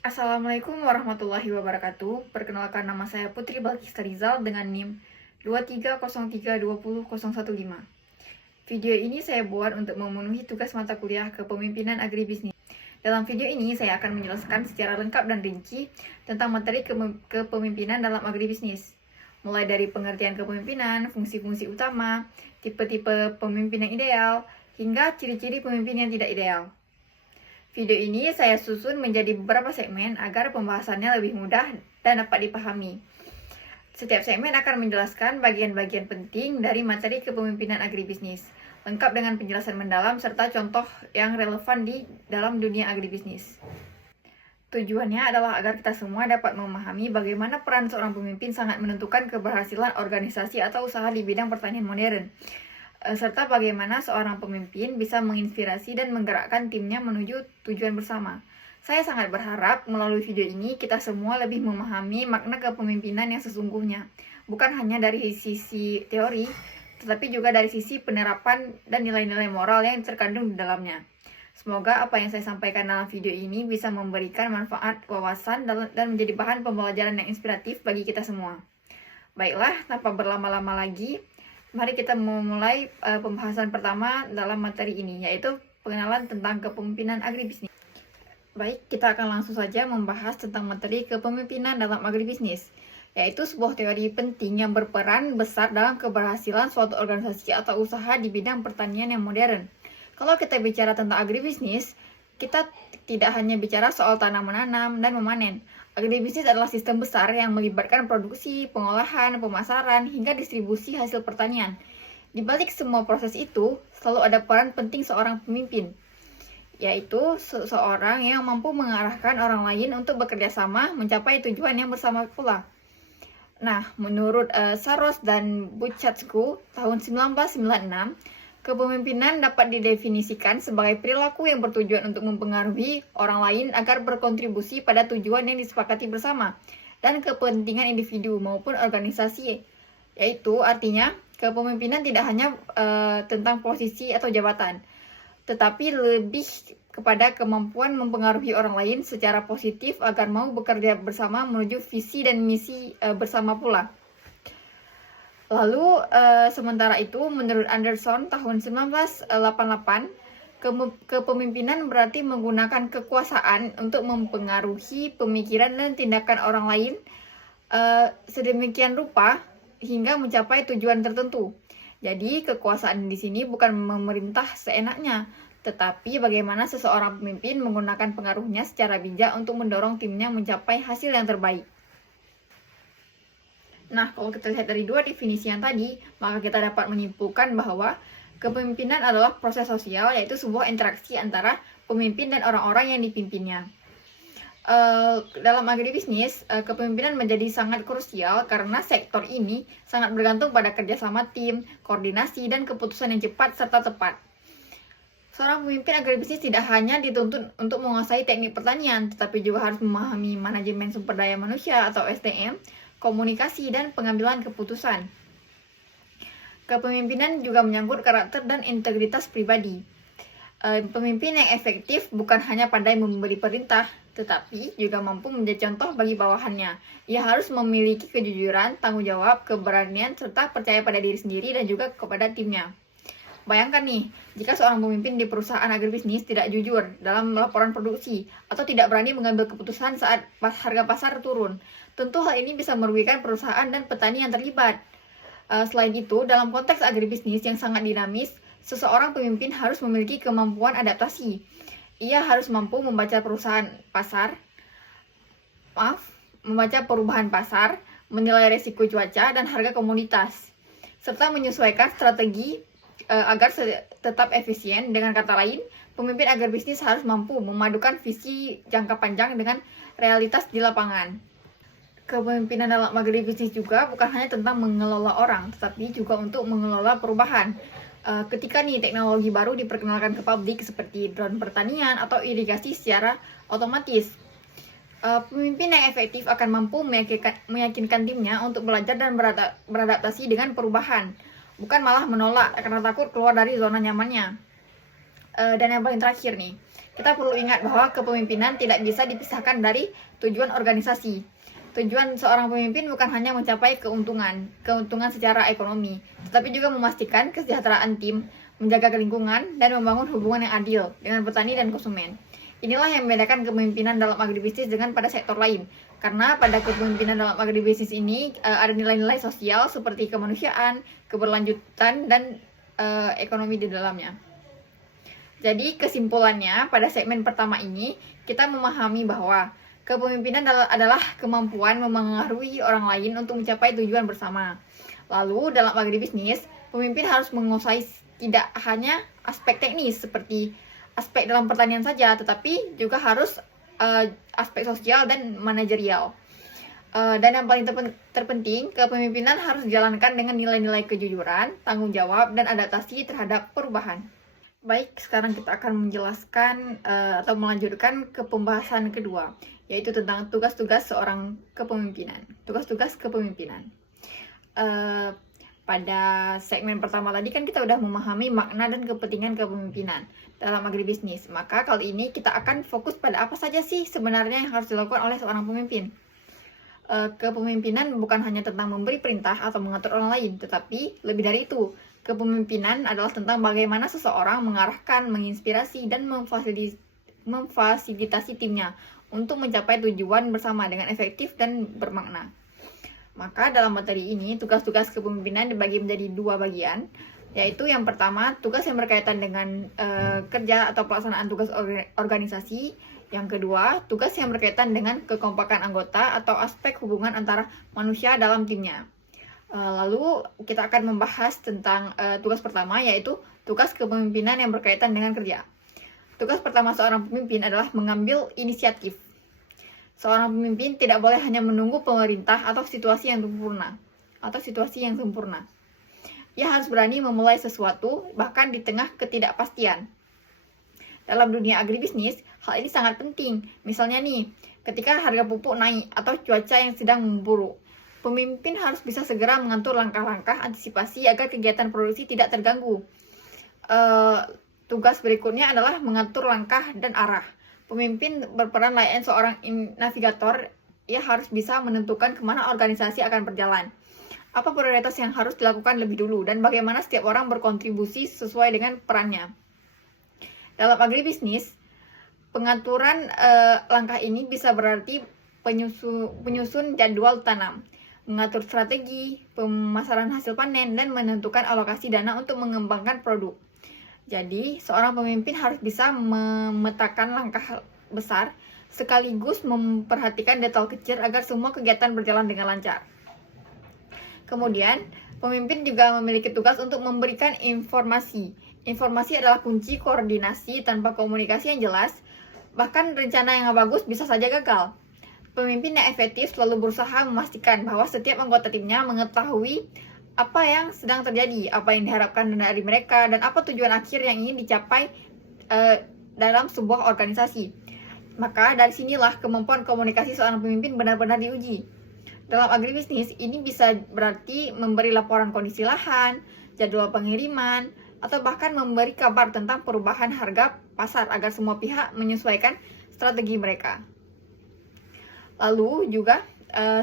Assalamualaikum warahmatullahi wabarakatuh. Perkenalkan, nama saya Putri Balkista Rizal dengan NIM 230320015. Video ini saya buat untuk memenuhi tugas mata kuliah Kepemimpinan Agribisnis. Dalam video ini saya akan menjelaskan secara lengkap dan rinci tentang materi kepemimpinan dalam agribisnis. Mulai dari pengertian kepemimpinan, fungsi-fungsi utama, tipe-tipe pemimpin yang ideal, hingga ciri-ciri pemimpin yang tidak ideal. Video ini saya susun menjadi beberapa segmen agar pembahasannya lebih mudah dan dapat dipahami. Setiap segmen akan menjelaskan bagian-bagian penting dari materi kepemimpinan agribisnis, lengkap dengan penjelasan mendalam serta contoh yang relevan di dalam dunia agribisnis. Tujuannya adalah agar kita semua dapat memahami bagaimana peran seorang pemimpin sangat menentukan keberhasilan organisasi atau usaha di bidang pertanian modern, serta bagaimana seorang pemimpin bisa menginspirasi dan menggerakkan timnya menuju tujuan bersama. Saya sangat berharap melalui video ini kita semua lebih memahami makna kepemimpinan yang sesungguhnya, bukan hanya dari sisi teori, tetapi juga dari sisi penerapan dan nilai-nilai moral yang terkandung di dalamnya. Semoga apa yang saya sampaikan dalam video ini bisa memberikan manfaat, wawasan, dan menjadi bahan pembelajaran yang inspiratif bagi kita semua. Baiklah, tanpa berlama-lama lagi, mari kita memulai pembahasan pertama dalam materi ini, yaitu pengenalan tentang kepemimpinan agribisnis. Baik, kita akan langsung saja membahas tentang materi kepemimpinan dalam agribisnis, yaitu sebuah teori penting yang berperan besar dalam keberhasilan suatu organisasi atau usaha di bidang pertanian yang modern. Kalau kita bicara tentang agribisnis, kita tidak hanya bicara soal tanam menanam dan memanen. Agribisnis adalah sistem besar yang melibatkan produksi, pengolahan, pemasaran, hingga distribusi hasil pertanian. Di balik semua proses itu, selalu ada peran penting seorang pemimpin, yaitu seseorang yang mampu mengarahkan orang lain untuk bekerja sama mencapai tujuan yang bersama pula. Nah, menurut Saros dan Buchatsku tahun 1996, kepemimpinan dapat didefinisikan sebagai perilaku yang bertujuan untuk mempengaruhi orang lain agar berkontribusi pada tujuan yang disepakati bersama dan kepentingan individu maupun organisasi. Yaitu artinya kepemimpinan tidak hanya tentang posisi atau jabatan, tetapi lebih kepada kemampuan mempengaruhi orang lain secara positif agar mau bekerja bersama menuju visi dan misi bersama pula. Lalu, sementara itu, menurut Anderson tahun 1988, kepemimpinan berarti menggunakan kekuasaan untuk mempengaruhi pemikiran dan tindakan orang lain sedemikian rupa hingga mencapai tujuan tertentu. Jadi, kekuasaan di sini bukan memerintah seenaknya, tetapi bagaimana seseorang pemimpin menggunakan pengaruhnya secara bijak untuk mendorong timnya mencapai hasil yang terbaik. Nah, kalau kita lihat dari dua definisi yang tadi, maka kita dapat menyimpulkan bahwa kepemimpinan adalah proses sosial, yaitu sebuah interaksi antara pemimpin dan orang-orang yang dipimpinnya. Dalam agribisnis, kepemimpinan menjadi sangat krusial karena sektor ini sangat bergantung pada kerjasama tim, koordinasi, dan keputusan yang cepat serta tepat. Seorang pemimpin agribisnis tidak hanya dituntut untuk menguasai teknik pertanian, tetapi juga harus memahami manajemen sumber daya manusia atau SDM, komunikasi, dan pengambilan keputusan. Kepemimpinan juga menyangkut karakter dan integritas pribadi. Pemimpin yang efektif bukan hanya pandai memberi perintah, tetapi juga mampu menjadi contoh bagi bawahannya. Ia harus memiliki kejujuran, tanggung jawab, keberanian, serta percaya pada diri sendiri dan juga kepada timnya. Bayangkan nih, jika seorang pemimpin di perusahaan agribisnis tidak jujur dalam laporan produksi atau tidak berani mengambil keputusan saat harga pasar turun, tentu hal ini bisa merugikan perusahaan dan petani yang terlibat. Selain itu, dalam konteks agribisnis yang sangat dinamis, seseorang pemimpin harus memiliki kemampuan adaptasi. Ia harus mampu membaca perubahan pasar, menilai resiko cuaca dan harga komoditas, serta menyesuaikan strategi agar tetap efisien. Dengan kata lain, pemimpin agribisnis harus mampu memadukan visi jangka panjang dengan realitas di lapangan. Kepemimpinan dalam agribisnis juga bukan hanya tentang mengelola orang, tetapi juga untuk mengelola perubahan. Ketika nih teknologi baru diperkenalkan ke publik seperti drone pertanian atau irigasi secara otomatis, pemimpin yang efektif akan mampu meyakinkan timnya untuk belajar dan beradaptasi dengan perubahan, bukan malah menolak karena takut keluar dari zona nyamannya. Dan yang paling terakhir nih, kita perlu ingat bahwa kepemimpinan tidak bisa dipisahkan dari tujuan organisasi. Tujuan seorang pemimpin bukan hanya mencapai keuntungan secara ekonomi, tetapi juga memastikan kesejahteraan tim, menjaga lingkungan, dan membangun hubungan yang adil dengan petani dan konsumen. Inilah yang membedakan kepemimpinan dalam agribisnis dengan pada sektor lain. Karena pada kepemimpinan dalam agribisnis ini ada nilai-nilai sosial seperti kemanusiaan, keberlanjutan, dan ekonomi di dalamnya. Jadi kesimpulannya pada segmen pertama ini kita memahami bahwa kepemimpinan adalah kemampuan memengaruhi orang lain untuk mencapai tujuan bersama. Lalu dalam agribisnis, pemimpin harus menguasai tidak hanya aspek teknis seperti aspek dalam pertanian saja, tetapi juga harus aspek sosial dan manajerial. Dan yang paling terpenting, kepemimpinan harus dijalankan dengan nilai-nilai kejujuran, tanggung jawab, dan adaptasi terhadap perubahan. Baik, sekarang kita akan menjelaskan atau melanjutkan ke pembahasan kedua, yaitu tentang tugas-tugas seorang kepemimpinan. Tugas-tugas kepemimpinan. Pada segmen pertama tadi kan kita udah memahami makna dan kepentingan kepemimpinan dalam agribisnis. Maka kali ini kita akan fokus pada apa saja sih sebenarnya yang harus dilakukan oleh seorang pemimpin. Kepemimpinan bukan hanya tentang memberi perintah atau mengatur orang lain, tetapi lebih dari itu. Kepemimpinan adalah tentang bagaimana seseorang mengarahkan, menginspirasi, dan memfasilitasi timnya untuk mencapai tujuan bersama dengan efektif dan bermakna. Maka dalam materi ini, tugas-tugas kepemimpinan dibagi menjadi dua bagian, yaitu yang pertama, tugas yang berkaitan dengan kerja atau pelaksanaan tugas organisasi. Yang kedua, tugas yang berkaitan dengan kekompakan anggota atau aspek hubungan antara manusia dalam timnya. Lalu kita akan membahas tentang tugas pertama, yaitu tugas kepemimpinan yang berkaitan dengan kerja. Tugas pertama seorang pemimpin adalah mengambil inisiatif. Seorang pemimpin tidak boleh hanya menunggu pemerintah atau situasi yang sempurna. Ia harus berani memulai sesuatu, bahkan di tengah ketidakpastian. Dalam dunia agribisnis, hal ini sangat penting. Misalnya nih, ketika harga pupuk naik atau cuaca yang sedang memburuk, pemimpin harus bisa segera mengatur langkah-langkah antisipasi agar kegiatan produksi tidak terganggu. Tugas berikutnya adalah mengatur langkah dan arah. Pemimpin berperan layaknya seorang navigator. Ia harus bisa menentukan kemana organisasi akan berjalan. Apa prioritas yang harus dilakukan lebih dulu, dan bagaimana setiap orang berkontribusi sesuai dengan perannya. Dalam agribisnis, pengaturan langkah ini bisa berarti penyusun jadwal tanam, mengatur strategi, pemasaran hasil panen, dan menentukan alokasi dana untuk mengembangkan produk. Jadi, seorang pemimpin harus bisa memetakan langkah besar, sekaligus memperhatikan detail kecil agar semua kegiatan berjalan dengan lancar. Kemudian, pemimpin juga memiliki tugas untuk memberikan informasi. Informasi adalah kunci koordinasi. Tanpa komunikasi yang jelas, bahkan rencana yang bagus bisa saja gagal. Pemimpin yang efektif selalu berusaha memastikan bahwa setiap anggota timnya mengetahui apa yang sedang terjadi, apa yang diharapkan dari mereka, dan apa tujuan akhir yang ingin dicapai dalam sebuah organisasi. Maka dari sinilah kemampuan komunikasi seorang pemimpin benar-benar diuji. Dalam agribisnis, ini bisa berarti memberi laporan kondisi lahan, jadwal pengiriman, atau bahkan memberi kabar tentang perubahan harga pasar agar semua pihak menyesuaikan strategi mereka. Lalu juga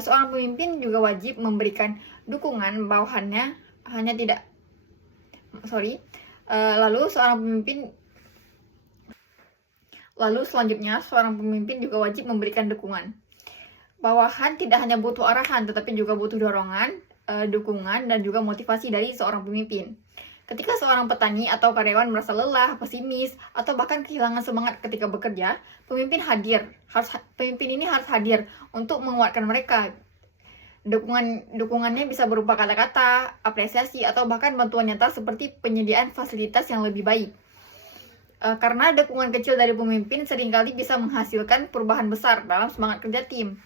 seorang pemimpin juga wajib memberikan dukungan bawahannya Lalu selanjutnya seorang pemimpin juga wajib memberikan dukungan. Bawahan tidak hanya butuh arahan, tetapi juga butuh dorongan, dukungan, dan juga motivasi dari seorang pemimpin. Ketika seorang petani atau karyawan merasa lelah, pesimis, atau bahkan kehilangan semangat ketika bekerja, pemimpin ini harus hadir untuk menguatkan mereka. Dukungannya bisa berupa kata-kata, apresiasi, atau bahkan bantuan nyata seperti penyediaan fasilitas yang lebih baik. Karena dukungan kecil dari pemimpin seringkali bisa menghasilkan perubahan besar dalam semangat kerja tim.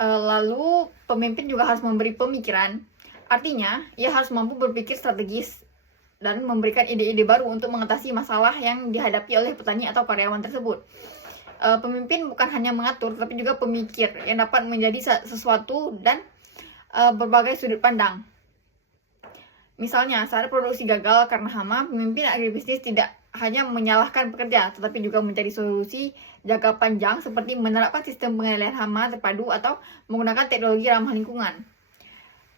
Lalu, pemimpin juga harus memberi pemikiran. Artinya, ia harus mampu berpikir strategis dan memberikan ide-ide baru untuk mengatasi masalah yang dihadapi oleh petani atau karyawan tersebut. Pemimpin bukan hanya mengatur, tapi juga pemikir yang dapat menjadi sesuatu dan berbagai sudut pandang. Misalnya, saat produksi gagal karena hama, pemimpin agribisnis tidak hanya menyalahkan pekerja, tetapi juga mencari solusi jangka panjang seperti menerapkan sistem pengendalian hama terpadu atau menggunakan teknologi ramah lingkungan.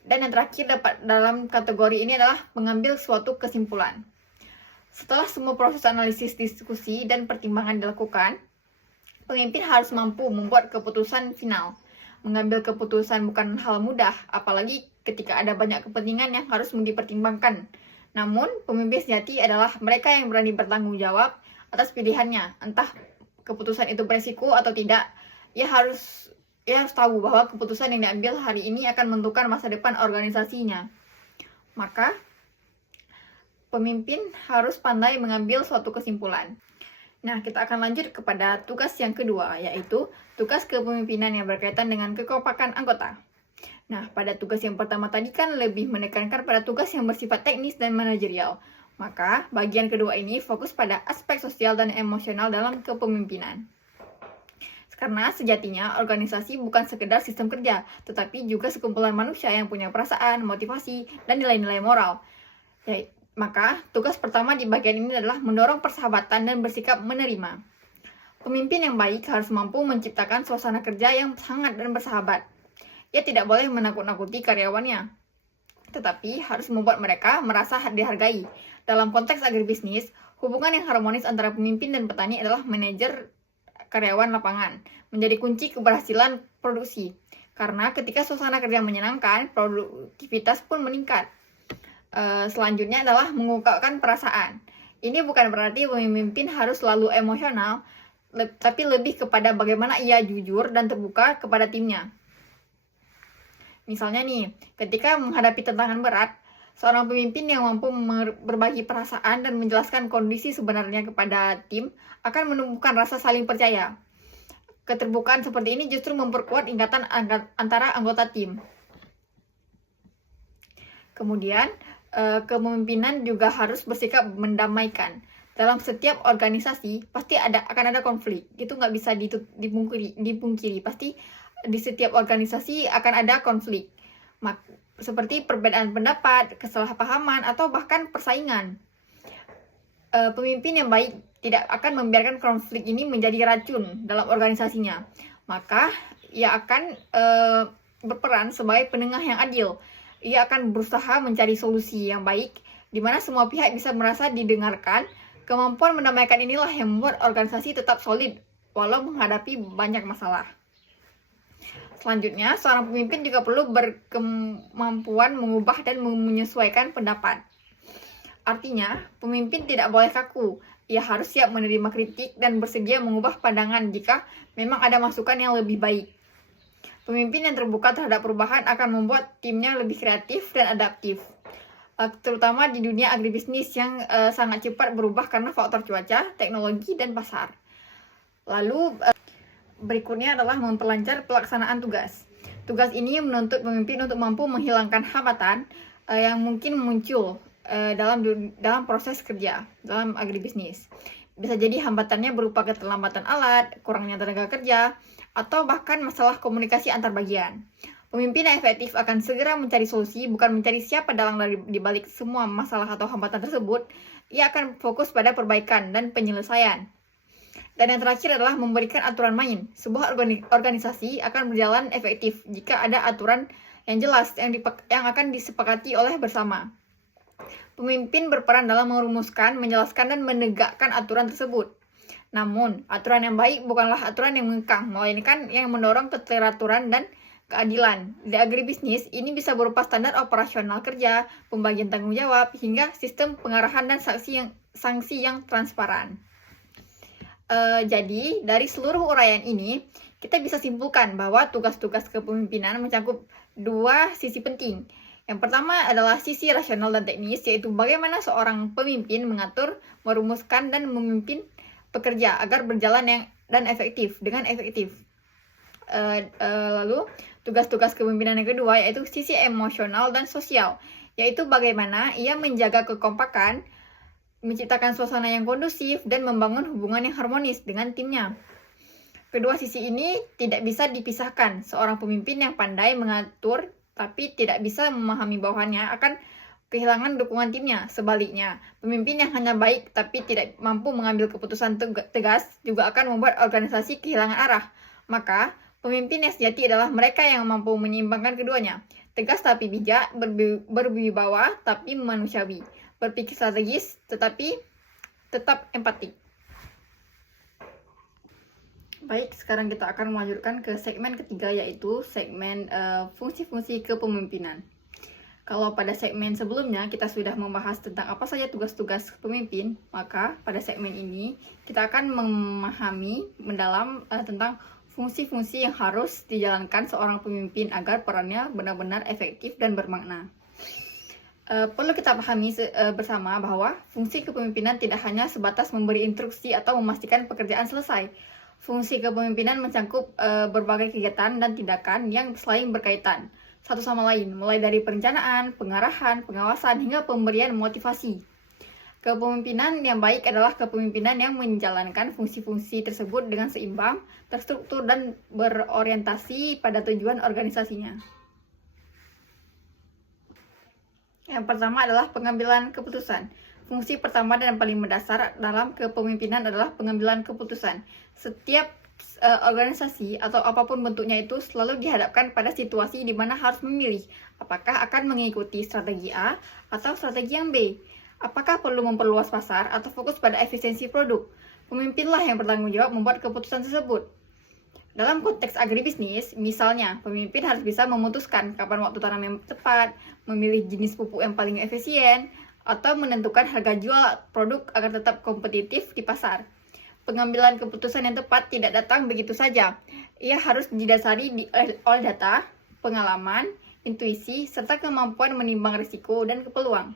Dan yang terakhir dalam kategori ini adalah mengambil suatu kesimpulan. Setelah semua proses analisis, diskusi, dan pertimbangan dilakukan, pemimpin harus mampu membuat keputusan final. Mengambil keputusan bukan hal mudah, apalagi ketika ada banyak kepentingan yang harus dipertimbangkan. Namun, pemimpin sejati adalah mereka yang berani bertanggung jawab atas pilihannya. Entah keputusan itu beresiko atau tidak, ia harus tahu bahwa keputusan yang diambil hari ini akan menentukan masa depan organisasinya. Maka, pemimpin harus pandai mengambil suatu kesimpulan. Nah, kita akan lanjut kepada tugas yang kedua, yaitu tugas kepemimpinan yang berkaitan dengan kekompakan anggota. Nah, pada tugas yang pertama tadi kan lebih menekankan pada tugas yang bersifat teknis dan manajerial. Maka, bagian kedua ini fokus pada aspek sosial dan emosional dalam kepemimpinan. Karena sejatinya organisasi bukan sekedar sistem kerja, tetapi juga sekumpulan manusia yang punya perasaan, motivasi, dan nilai-nilai moral. Maka, tugas pertama di bagian ini adalah mendorong persahabatan dan bersikap menerima. Pemimpin yang baik harus mampu menciptakan suasana kerja yang hangat dan bersahabat. Ia tidak boleh menakut-nakuti karyawannya, tetapi harus membuat mereka merasa dihargai. Dalam konteks agribisnis, hubungan yang harmonis antara pemimpin dan petani adalah manajer karyawan lapangan, menjadi kunci keberhasilan produksi. Karena ketika suasana kerja menyenangkan, produktivitas pun meningkat. Selanjutnya adalah mengungkapkan perasaan. Ini bukan berarti pemimpin harus selalu emosional, tapi lebih kepada bagaimana ia jujur dan terbuka kepada timnya. Misalnya nih, ketika menghadapi tantangan berat, seorang pemimpin yang mampu berbagi perasaan dan menjelaskan kondisi sebenarnya kepada tim akan menumbuhkan rasa saling percaya. Keterbukaan seperti ini justru memperkuat ikatan antara anggota tim. Kemudian, kepemimpinan juga harus bersikap mendamaikan. Dalam setiap organisasi pasti akan ada konflik. Itu nggak bisa dipungkiri. Pasti di setiap organisasi akan ada konflik. Seperti perbedaan pendapat, kesalahpahaman, atau bahkan persaingan. Pemimpin yang baik tidak akan membiarkan konflik ini menjadi racun dalam organisasinya. Maka ia akan berperan sebagai penengah yang adil. Ia akan berusaha mencari solusi yang baik, di mana semua pihak bisa merasa didengarkan. Kemampuan mendamaikan inilah yang membuat organisasi tetap solid, walau menghadapi banyak masalah. Selanjutnya, seorang pemimpin juga perlu berkemampuan mengubah dan menyesuaikan pendapat. Artinya, pemimpin tidak boleh kaku. Ia harus siap menerima kritik dan bersedia mengubah pandangan jika memang ada masukan yang lebih baik. Pemimpin yang terbuka terhadap perubahan akan membuat timnya lebih kreatif dan adaptif. Terutama di dunia agribisnis yang sangat cepat berubah karena faktor cuaca, teknologi, dan pasar. Lalu, berikutnya adalah memperlancar pelaksanaan tugas. Tugas ini menuntut pemimpin untuk mampu menghilangkan hambatan yang mungkin muncul dalam proses kerja, dalam agribisnis. Bisa jadi hambatannya berupa keterlambatan alat, kurangnya tenaga kerja, atau bahkan masalah komunikasi antar bagian. Pemimpin yang efektif akan segera mencari solusi, bukan mencari siapa dalang di balik semua masalah atau hambatan tersebut. Ia akan fokus pada perbaikan dan penyelesaian. Dan yang terakhir adalah memberikan aturan main. Sebuah organisasi akan berjalan efektif jika ada aturan yang jelas yang akan disepakati oleh bersama. Pemimpin berperan dalam merumuskan, menjelaskan, dan menegakkan aturan tersebut. Namun, aturan yang baik bukanlah aturan yang mengekang, melainkan yang mendorong keteraturan dan keadilan. Di agribisnis, ini bisa berupa standar operasional kerja, pembagian tanggung jawab, hingga sistem pengarahan dan sanksi yang transparan. Jadi, dari seluruh uraian ini, kita bisa simpulkan bahwa tugas-tugas kepemimpinan mencakup dua sisi penting. Yang pertama adalah sisi rasional dan teknis, yaitu bagaimana seorang pemimpin mengatur, merumuskan, dan memimpin pekerja agar berjalan dengan efektif. Lalu, tugas-tugas kepemimpinan yang kedua yaitu sisi emosional dan sosial, yaitu bagaimana ia menjaga kekompakan, menciptakan suasana yang kondusif, dan membangun hubungan yang harmonis dengan timnya. Kedua sisi ini tidak bisa dipisahkan. Seorang pemimpin yang pandai mengatur tapi tidak bisa memahami bawahannya akan kehilangan dukungan timnya. Sebaliknya, pemimpin yang hanya baik tapi tidak mampu mengambil keputusan tegas juga akan membuat organisasi kehilangan arah. Maka, pemimpin yang sejati adalah mereka yang mampu menyeimbangkan keduanya. Tegas tapi bijak, berwibawa tapi manusiawi, berpikir strategis tetapi tetap empatik. Baik, sekarang kita akan melanjutkan ke segmen ketiga, yaitu segmen fungsi-fungsi kepemimpinan. Kalau pada segmen sebelumnya kita sudah membahas tentang apa saja tugas-tugas pemimpin, maka pada segmen ini kita akan memahami mendalam tentang fungsi-fungsi yang harus dijalankan seorang pemimpin agar perannya benar-benar efektif dan bermakna. Perlu kita pahami bersama bahwa fungsi kepemimpinan tidak hanya sebatas memberi instruksi atau memastikan pekerjaan selesai. Fungsi kepemimpinan mencakup berbagai kegiatan dan tindakan yang saling berkaitan satu sama lain, mulai dari perencanaan, pengarahan, pengawasan, hingga pemberian motivasi. Kepemimpinan yang baik adalah kepemimpinan yang menjalankan fungsi-fungsi tersebut dengan seimbang, terstruktur, dan berorientasi pada tujuan organisasinya. Yang pertama adalah pengambilan keputusan. Fungsi pertama dan paling mendasar dalam kepemimpinan adalah pengambilan keputusan. Setiap organisasi atau apapun bentuknya itu selalu dihadapkan pada situasi di mana harus memilih apakah akan mengikuti strategi A atau strategi yang B. Apakah perlu memperluas pasar atau fokus pada efisiensi produk? Pemimpinlah yang bertanggung jawab membuat keputusan tersebut. Dalam konteks agribisnis, misalnya, pemimpin harus bisa memutuskan kapan waktu tanam yang tepat, memilih jenis pupuk yang paling efisien, atau menentukan harga jual produk agar tetap kompetitif di pasar. Pengambilan keputusan yang tepat tidak datang begitu saja. Ia harus didasari oleh data, pengalaman, intuisi, serta kemampuan menimbang risiko dan peluang.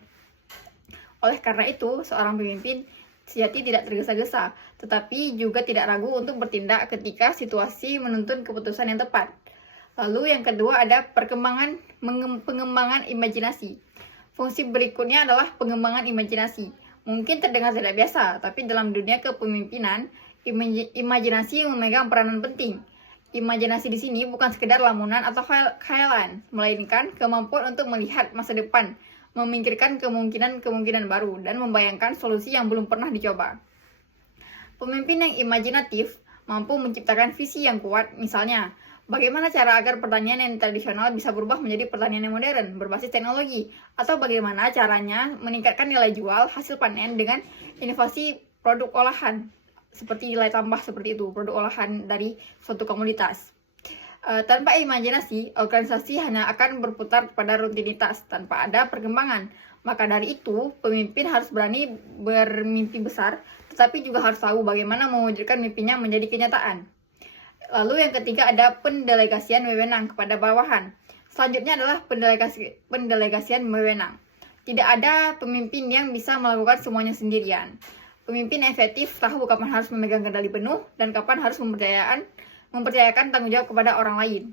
Oleh karena itu, seorang pemimpin sejati tidak tergesa-gesa, tetapi juga tidak ragu untuk bertindak ketika situasi menuntun keputusan yang tepat. Lalu yang kedua ada pengembangan imajinasi. Fungsi berikutnya adalah pengembangan imajinasi. Mungkin terdengar tidak biasa, tapi dalam dunia kepemimpinan, imajinasi memegang peranan penting. Imajinasi di sini bukan sekedar lamunan atau khayalan, melainkan kemampuan untuk melihat masa depan, memikirkan kemungkinan-kemungkinan baru, dan membayangkan solusi yang belum pernah dicoba. Pemimpin yang imajinatif mampu menciptakan visi yang kuat, misalnya, bagaimana cara agar pertanian yang tradisional bisa berubah menjadi pertanian yang modern, berbasis teknologi, atau bagaimana caranya meningkatkan nilai jual hasil panen dengan inovasi produk olahan, seperti nilai tambah seperti itu, produk olahan dari suatu komoditas. Tanpa imajinasi, organisasi hanya akan berputar pada rutinitas tanpa ada perkembangan. Maka dari itu, pemimpin harus berani bermimpi besar, tetapi juga harus tahu bagaimana mewujudkan mimpinya menjadi kenyataan. Lalu yang ketiga ada pendelegasian wewenang kepada bawahan. Selanjutnya adalah pendelegasian wewenang. Tidak ada pemimpin yang bisa melakukan semuanya sendirian. Pemimpin efektif tahu kapan harus memegang kendali penuh dan kapan harus mempercayakan tanggung jawab kepada orang lain.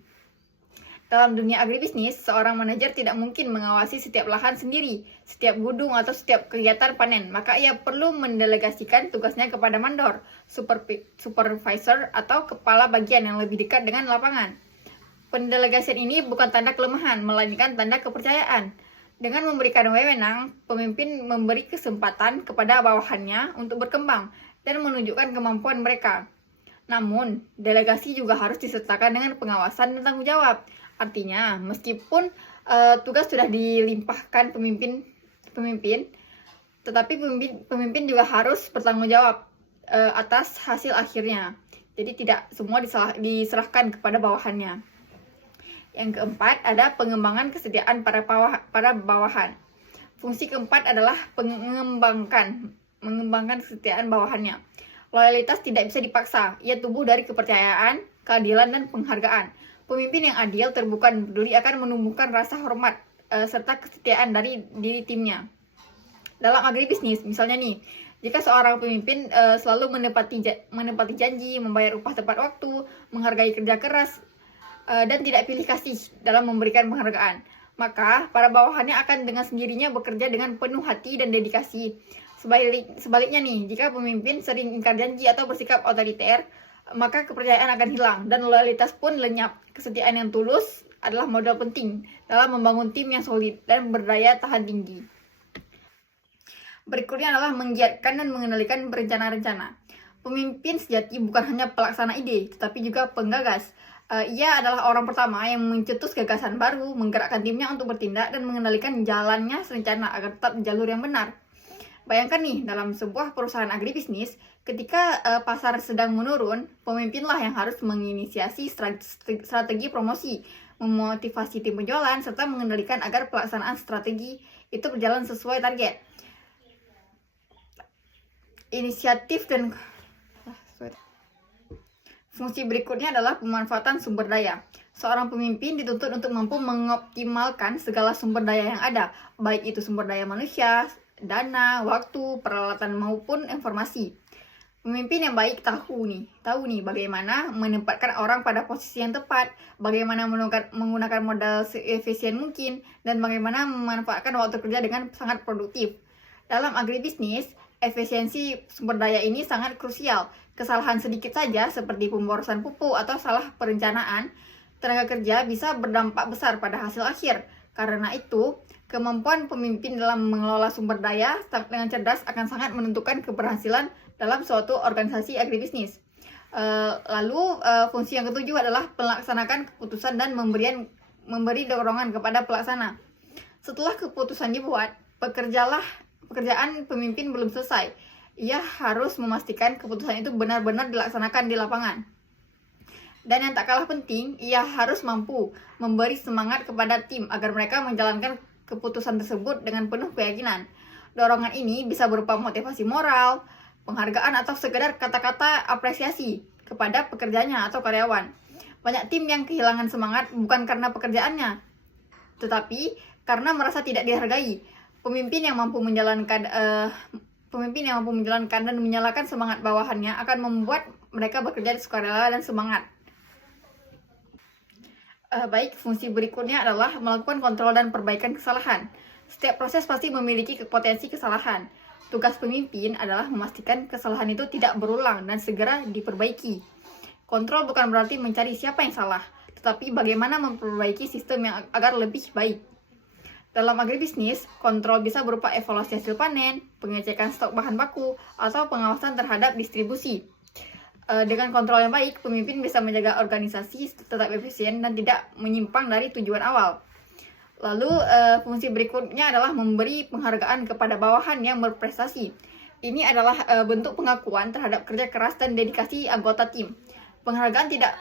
Dalam dunia agribisnis, seorang manajer tidak mungkin mengawasi setiap lahan sendiri, setiap gudung atau setiap kegiatan panen. Maka ia perlu mendelegasikan tugasnya kepada mandor, supervisor, atau kepala bagian yang lebih dekat dengan lapangan. Pendelegasian ini bukan tanda kelemahan, melainkan tanda kepercayaan. Dengan memberikan wewenang, pemimpin memberi kesempatan kepada bawahannya untuk berkembang dan menunjukkan kemampuan mereka. Namun, delegasi juga harus disertakan dengan pengawasan dan tanggung jawab. Artinya, meskipun tugas sudah dilimpahkan pemimpin, tetapi pemimpin juga harus bertanggung jawab atas hasil akhirnya. Jadi tidak semua diserahkan kepada bawahannya. Yang keempat ada pengembangan kesetiaan para bawahan. Fungsi keempat adalah mengembangkan kesetiaan bawahannya. Loyalitas tidak bisa dipaksa, ia tumbuh dari kepercayaan, keadilan, dan penghargaan. Pemimpin yang adil, terbuka, dan peduli akan menumbuhkan rasa hormat serta kesetiaan dari diri timnya. Dalam agribisnis, misalnya nih, jika seorang pemimpin selalu menepati janji, membayar upah tepat waktu, menghargai kerja keras, dan tidak pilih kasih dalam memberikan penghargaan, maka para bawahannya akan dengan sendirinya bekerja dengan penuh hati dan dedikasi. Sebaliknya nih, jika pemimpin sering ingkar janji atau bersikap otoriter, maka kepercayaan akan hilang dan loyalitas pun lenyap. Kesetiaan yang tulus adalah modal penting dalam membangun tim yang solid dan berdaya tahan tinggi. Berikutnya adalah menggiatkan dan mengendalikan rencana-rencana. Pemimpin sejati bukan hanya pelaksana ide, tetapi juga penggagas. Ia adalah orang pertama yang mencetus gagasan baru, menggerakkan timnya untuk bertindak dan mengendalikan jalannya rencana agar tetap di jalur yang benar. Bayangkan nih, dalam sebuah perusahaan agribisnis, ketika pasar sedang menurun, pemimpinlah yang harus menginisiasi strategi promosi, memotivasi tim penjualan, serta mengendalikan agar pelaksanaan strategi itu berjalan sesuai target. Inisiatif dan fungsi berikutnya adalah pemanfaatan sumber daya. Seorang pemimpin dituntut untuk mampu mengoptimalkan segala sumber daya yang ada, baik itu sumber daya manusia, dana, waktu, peralatan maupun informasi. Pemimpin yang baik tahu nih bagaimana menempatkan orang pada posisi yang tepat, bagaimana menggunakan modal seefisien mungkin, dan bagaimana memanfaatkan waktu kerja dengan sangat produktif. Dalam agribisnis, efisiensi sumber daya ini sangat krusial. Kesalahan sedikit saja seperti pemborosan pupuk atau salah perencanaan tenaga kerja bisa berdampak besar pada hasil akhir. Karena itu, kemampuan pemimpin dalam mengelola sumber daya dengan cerdas akan sangat menentukan keberhasilan dalam suatu organisasi agribisnis. Lalu, fungsi yang ketujuh adalah melaksanakan keputusan dan memberi dorongan kepada pelaksana. Setelah keputusan dibuat, pekerjaan pemimpin belum selesai. Ia harus memastikan keputusan itu benar-benar dilaksanakan di lapangan. Dan yang tak kalah penting, ia harus mampu memberi semangat kepada tim agar mereka menjalankan keputusan tersebut dengan penuh keyakinan. Dorongan ini bisa berupa motivasi moral, penghargaan, atau sekedar kata-kata apresiasi kepada pekerjanya atau karyawan. Banyak tim yang kehilangan semangat bukan karena pekerjaannya, tetapi karena merasa tidak dihargai. Pemimpin yang mampu menjalankan dan menyalakan semangat bawahannya akan membuat mereka bekerja sukarela dan semangat. Baik, fungsi berikutnya adalah melakukan kontrol dan perbaikan kesalahan. Setiap proses pasti memiliki potensi kesalahan. Tugas pemimpin adalah memastikan kesalahan itu tidak berulang dan segera diperbaiki. Kontrol bukan berarti mencari siapa yang salah, tetapi bagaimana memperbaiki sistem yang agar lebih baik. Dalam agribisnis, kontrol bisa berupa evaluasi hasil panen, pengecekan stok bahan baku, atau pengawasan terhadap distribusi. Dengan kontrol yang baik, pemimpin bisa menjaga organisasi tetap efisien dan tidak menyimpang dari tujuan awal. Lalu, fungsi berikutnya adalah memberi penghargaan kepada bawahan yang berprestasi. Ini adalah bentuk pengakuan terhadap kerja keras dan dedikasi anggota tim. Penghargaan tidak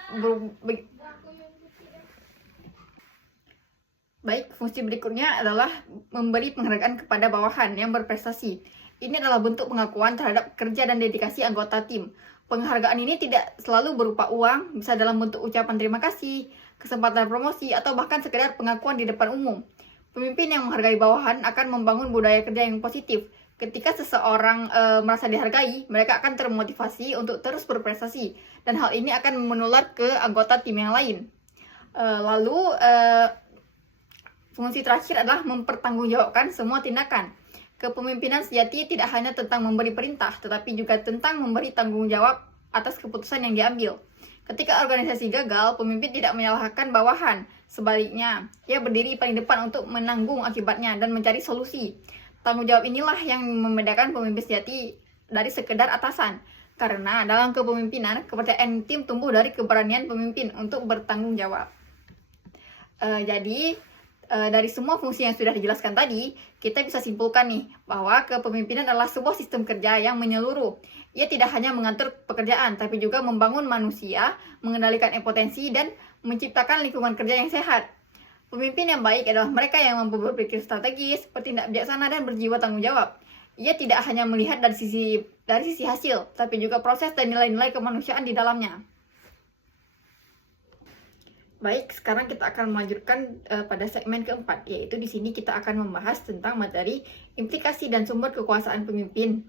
Baik, fungsi berikutnya adalah memberi penghargaan kepada bawahan yang berprestasi. Ini adalah bentuk pengakuan terhadap kerja dan dedikasi anggota tim. Penghargaan ini tidak selalu berupa uang, bisa dalam bentuk ucapan terima kasih, kesempatan promosi, atau bahkan sekedar pengakuan di depan umum. Pemimpin yang menghargai bawahan akan membangun budaya kerja yang positif. Ketika seseorang merasa dihargai, mereka akan termotivasi untuk terus berprestasi, dan hal ini akan menular ke anggota tim yang lain. Fungsi terakhir adalah mempertanggungjawabkan semua tindakan. Kepemimpinan sejati tidak hanya tentang memberi perintah, tetapi juga tentang memberi tanggung jawab atas keputusan yang diambil. Ketika organisasi gagal, pemimpin tidak menyalahkan bawahan. Sebaliknya, ia berdiri paling depan untuk menanggung akibatnya dan mencari solusi. Tanggung jawab inilah yang membedakan pemimpin sejati dari sekedar atasan. Karena dalam kepemimpinan, kepercayaan tim tumbuh dari keberanian pemimpin untuk bertanggung jawab. Dari semua fungsi yang sudah dijelaskan tadi, kita bisa simpulkan nih bahwa kepemimpinan adalah sebuah sistem kerja yang menyeluruh. Ia tidak hanya mengatur pekerjaan, tapi juga membangun manusia, mengendalikan potensi, dan menciptakan lingkungan kerja yang sehat. Pemimpin yang baik adalah mereka yang mampu berpikir strategis, bertindak bijaksana, dan berjiwa tanggung jawab. Ia tidak hanya melihat dari sisi hasil, tapi juga proses dan nilai-nilai kemanusiaan di dalamnya. Baik, sekarang kita akan melanjutkan pada segmen keempat, yaitu di sini kita akan membahas tentang materi implikasi dan sumber kekuasaan pemimpin,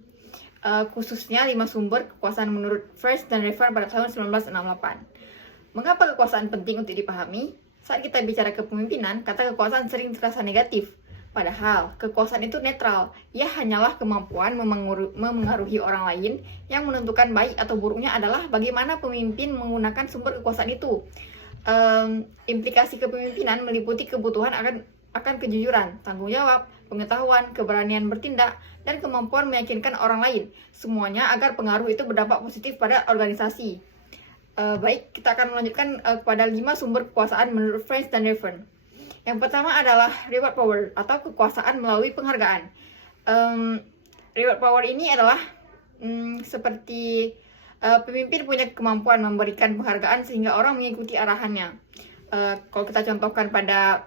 khususnya 5 sumber kekuasaan menurut First dan Revan pada tahun 1968. Mengapa kekuasaan penting untuk dipahami? Saat kita bicara kepemimpinan, kata kekuasaan sering terasa negatif. Padahal, kekuasaan itu netral. Ia hanyalah kemampuan memengaruhi orang lain. Yang menentukan baik atau buruknya adalah bagaimana pemimpin menggunakan sumber kekuasaan itu. Implikasi kepemimpinan meliputi kebutuhan akan kejujuran, tanggung jawab, pengetahuan, keberanian bertindak, dan kemampuan meyakinkan orang lain. Semuanya agar pengaruh itu berdampak positif pada organisasi. Baik, kita akan melanjutkan kepada 5 sumber kekuasaan menurut French dan Revern. Yang pertama adalah reward power atau kekuasaan melalui penghargaan. Reward power ini adalah seperti pemimpin punya kemampuan memberikan penghargaan sehingga orang mengikuti arahannya. Kalau kita contohkan pada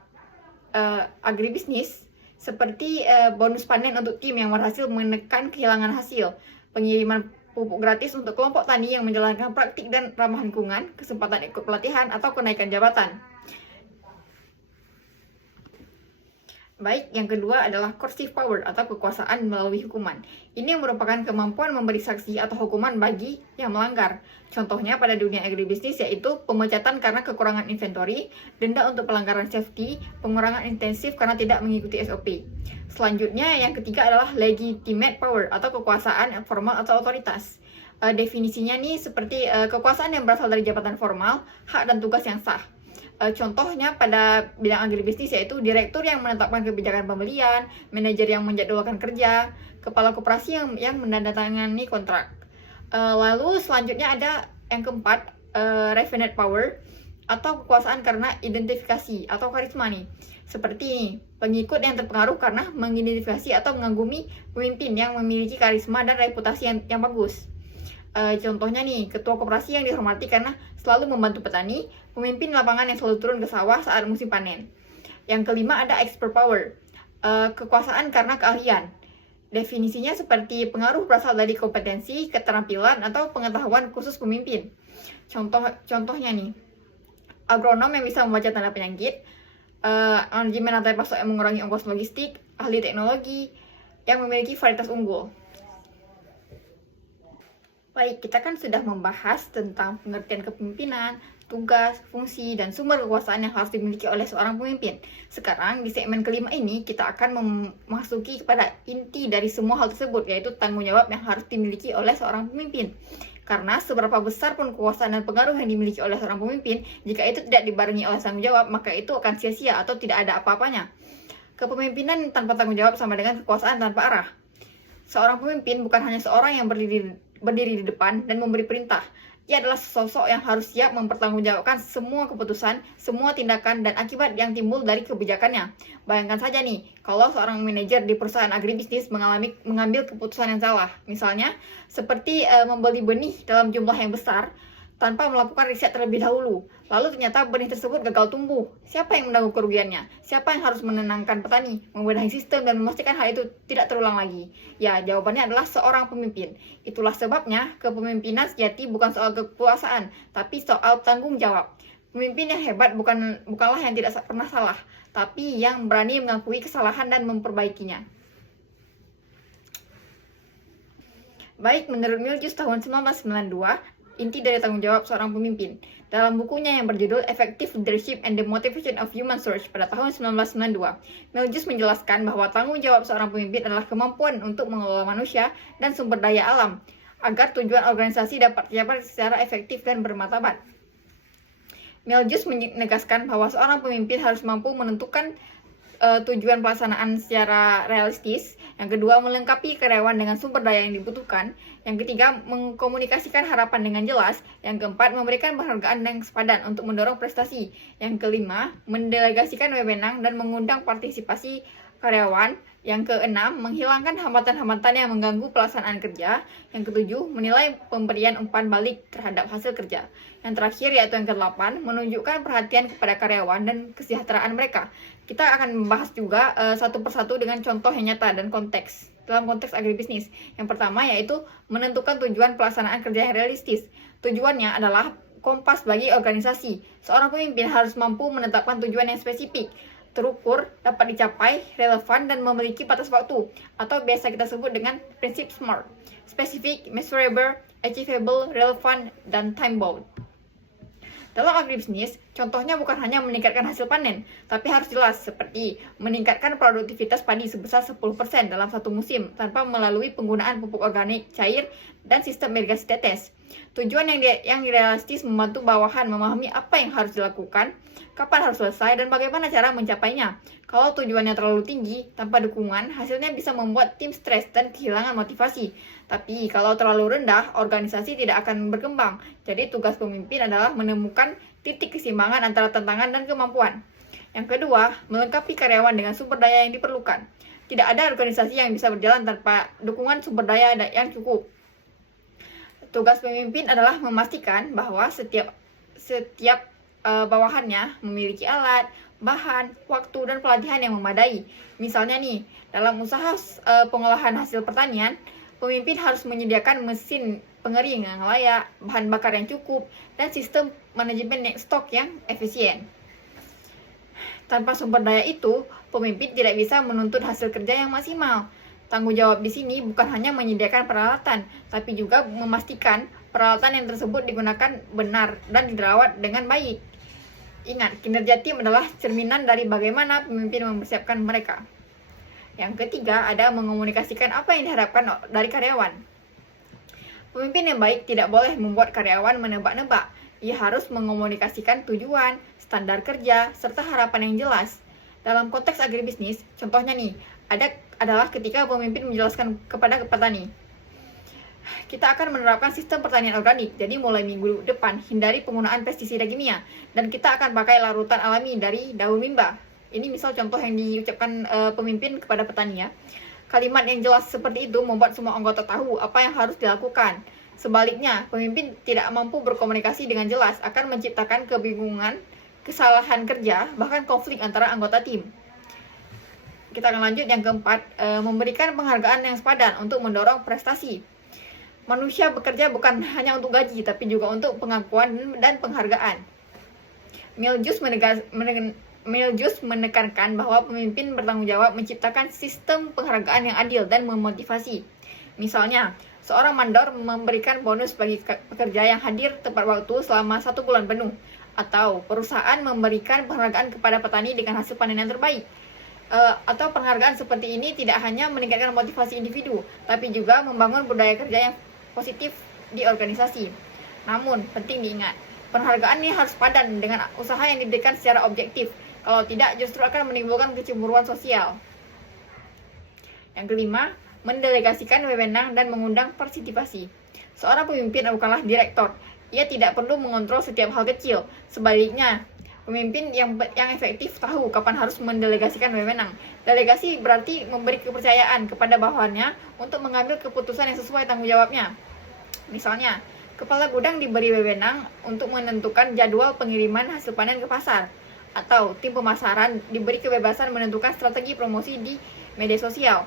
agribisnis, seperti bonus panen untuk tim yang berhasil menekan kehilangan hasil, pengiriman pupuk gratis untuk kelompok tani yang menjalankan praktik dan ramah lingkungan, kesempatan ikut pelatihan, atau kenaikan jabatan. Baik, yang kedua adalah coercive power atau kekuasaan melalui hukuman. Ini merupakan kemampuan memberi sanksi atau hukuman bagi yang melanggar. Contohnya pada dunia agribisnis yaitu pemecatan karena kekurangan inventory, denda untuk pelanggaran safety, pengurangan intensif karena tidak mengikuti SOP. Selanjutnya, yang ketiga adalah legitimate power atau kekuasaan formal atau otoritas. Definisinya nih seperti kekuasaan yang berasal dari jabatan formal, hak dan tugas yang sah. Contohnya pada bidang agribisnis yaitu direktur yang menetapkan kebijakan pembelian, manajer yang menjadwalkan kerja, kepala koperasi yang menandatangani kontrak. Lalu selanjutnya ada yang keempat, revenant power atau kekuasaan karena identifikasi atau karisma nih. Seperti pengikut yang terpengaruh karena mengidentifikasi atau mengagumi pemimpin yang memiliki karisma dan reputasi yang bagus. Contohnya nih, ketua koperasi yang dihormati karena selalu membantu petani, pemimpin lapangan yang selalu turun ke sawah saat musim panen. Yang kelima ada expert power, kekuasaan karena keahlian. Definisinya seperti pengaruh berasal dari kompetensi, keterampilan, atau pengetahuan khusus pemimpin. Contohnya nih, agronom yang bisa membaca tanda penyakit, manajemen rantai pasok yang mengurangi ongkos logistik, ahli teknologi yang memiliki varietas unggul. Baik, kita kan sudah membahas tentang pengertian kepemimpinan, tugas, fungsi, dan sumber kekuasaan yang harus dimiliki oleh seorang pemimpin. Sekarang, di segmen kelima ini, kita akan memasuki kepada inti dari semua hal tersebut, yaitu tanggung jawab yang harus dimiliki oleh seorang pemimpin. Karena seberapa besar pun kekuasaan dan pengaruh yang dimiliki oleh seorang pemimpin, jika itu tidak dibarengi oleh tanggung jawab, maka itu akan sia-sia atau tidak ada apa-apanya. Kepemimpinan tanpa tanggung jawab sama dengan kekuasaan tanpa arah. Seorang pemimpin bukan hanya seorang yang berdiri di depan dan memberi perintah. Ia adalah sosok yang harus siap mempertanggungjawabkan semua keputusan, semua tindakan, dan akibat yang timbul dari kebijakannya. Bayangkan saja nih, kalau seorang manajer di perusahaan agribisnis mengambil keputusan yang salah. Misalnya, seperti membeli benih dalam jumlah yang besar, tanpa melakukan riset terlebih dahulu. Lalu ternyata benih tersebut gagal tumbuh. Siapa yang menanggung kerugiannya? Siapa yang harus menenangkan petani, membenahi sistem, dan memastikan hal itu tidak terulang lagi? Ya, jawabannya adalah seorang pemimpin. Itulah sebabnya kepemimpinan sejati bukan soal kekuasaan, tapi soal tanggung jawab. Pemimpin yang hebat bukanlah yang tidak pernah salah, tapi yang berani mengakui kesalahan dan memperbaikinya. Baik, menurut Mills tahun 1992, inti dari tanggung jawab seorang pemimpin. Dalam bukunya yang berjudul Effective Leadership and the Motivation of Human Resources pada tahun 1992, Mills menjelaskan bahwa tanggung jawab seorang pemimpin adalah kemampuan untuk mengelola manusia dan sumber daya alam, agar tujuan organisasi dapat tercapai secara efektif dan bermartabat. Mills menegaskan bahwa seorang pemimpin harus mampu menentukan tujuan pelaksanaan secara realistis. Yang kedua, melengkapi karyawan dengan sumber daya yang dibutuhkan. Yang ketiga, mengkomunikasikan harapan dengan jelas. Yang keempat, memberikan penghargaan yang sepadan untuk mendorong prestasi. Yang kelima, mendelegasikan wewenang dan mengundang partisipasi karyawan. Yang keenam, menghilangkan hambatan-hambatan yang mengganggu pelaksanaan kerja. Yang ketujuh, menilai pemberian umpan balik terhadap hasil kerja. Yang terakhir, yaitu yang kedelapan, menunjukkan perhatian kepada karyawan dan kesejahteraan mereka. Kita akan membahas juga satu persatu dengan contoh yang nyata dan konteks. Dalam konteks agribisnis, yang pertama yaitu menentukan tujuan pelaksanaan kerja yang realistis. Tujuannya adalah kompas bagi organisasi. Seorang pemimpin harus mampu menetapkan tujuan yang spesifik, terukur, dapat dicapai, relevan, dan memiliki batas waktu, atau biasa kita sebut dengan prinsip SMART. Specific, measurable, achievable, relevant, dan time-bound. Dalam agribisnis, contohnya bukan hanya meningkatkan hasil panen, tapi harus jelas, seperti meningkatkan produktivitas padi sebesar 10% dalam satu musim tanpa melalui penggunaan pupuk organik cair dan sistem irigasi tetes. Tujuan yang realistis membantu bawahan memahami apa yang harus dilakukan, kapan harus selesai, dan bagaimana cara mencapainya. Kalau tujuannya terlalu tinggi, tanpa dukungan, hasilnya bisa membuat tim stres dan kehilangan motivasi. Tapi kalau terlalu rendah, organisasi tidak akan berkembang. Jadi tugas pemimpin adalah menemukan titik keseimbangan antara tantangan dan kemampuan. Yang kedua, melengkapi karyawan dengan sumber daya yang diperlukan. Tidak ada organisasi yang bisa berjalan tanpa dukungan sumber daya yang cukup. Tugas pemimpin adalah memastikan bahwa setiap bawahannya memiliki alat, bahan, waktu, dan pelatihan yang memadai. Misalnya nih, dalam usaha pengolahan hasil pertanian, pemimpin harus menyediakan mesin pengering yang layak, bahan bakar yang cukup, dan sistem manajemen stok yang efisien. Tanpa sumber daya itu, pemimpin tidak bisa menuntut hasil kerja yang maksimal. Tanggung jawab di sini bukan hanya menyediakan peralatan, tapi juga memastikan peralatan yang tersebut digunakan benar dan dirawat dengan baik. Ingat, kinerja tim adalah cerminan dari bagaimana pemimpin mempersiapkan mereka. Yang ketiga, ada mengomunikasikan apa yang diharapkan dari karyawan. Pemimpin yang baik tidak boleh membuat karyawan menebak-nebak. Ia harus mengomunikasikan tujuan, standar kerja, serta harapan yang jelas. Dalam konteks agribisnis, contohnya nih, adalah ketika pemimpin menjelaskan kepada petani, kita akan menerapkan sistem pertanian organik, jadi mulai minggu depan hindari penggunaan pestisida kimia, dan kita akan pakai larutan alami dari daun mimba. Ini misal contoh yang diucapkan pemimpin kepada petani ya. Kalimat yang jelas seperti itu membuat semua anggota tahu apa yang harus dilakukan. Sebaliknya, pemimpin tidak mampu berkomunikasi dengan jelas akan menciptakan kebingungan, kesalahan kerja, bahkan konflik antara anggota tim. Kita akan lanjut yang keempat, memberikan penghargaan yang sepadan untuk mendorong prestasi. Manusia bekerja bukan hanya untuk gaji, tapi juga untuk pengakuan dan penghargaan. Miljus menekankan bahwa pemimpin bertanggung jawab menciptakan sistem penghargaan yang adil dan memotivasi. Misalnya, seorang mandor memberikan bonus bagi pekerja yang hadir tepat waktu selama 1 bulan penuh, atau perusahaan memberikan penghargaan kepada petani dengan hasil panen yang terbaik. Atau penghargaan seperti ini tidak hanya meningkatkan motivasi individu, tapi juga membangun budaya kerja yang positif di organisasi. Namun, penting diingat, penghargaan ini harus padan dengan usaha yang diberikan secara objektif. Kalau tidak, justru akan menimbulkan kecemburuan sosial. Yang kelima, mendelegasikan wewenang dan mengundang partisipasi. Seorang pemimpin bukanlah direktur. Ia tidak perlu mengontrol setiap hal kecil. Sebaliknya, pemimpin yang efektif tahu kapan harus mendelegasikan wewenang. Delegasi berarti memberi kepercayaan kepada bawahannya untuk mengambil keputusan yang sesuai tanggung jawabnya. Misalnya, kepala gudang diberi wewenang untuk menentukan jadwal pengiriman hasil panen ke pasar. Atau tim pemasaran diberi kebebasan menentukan strategi promosi di media sosial.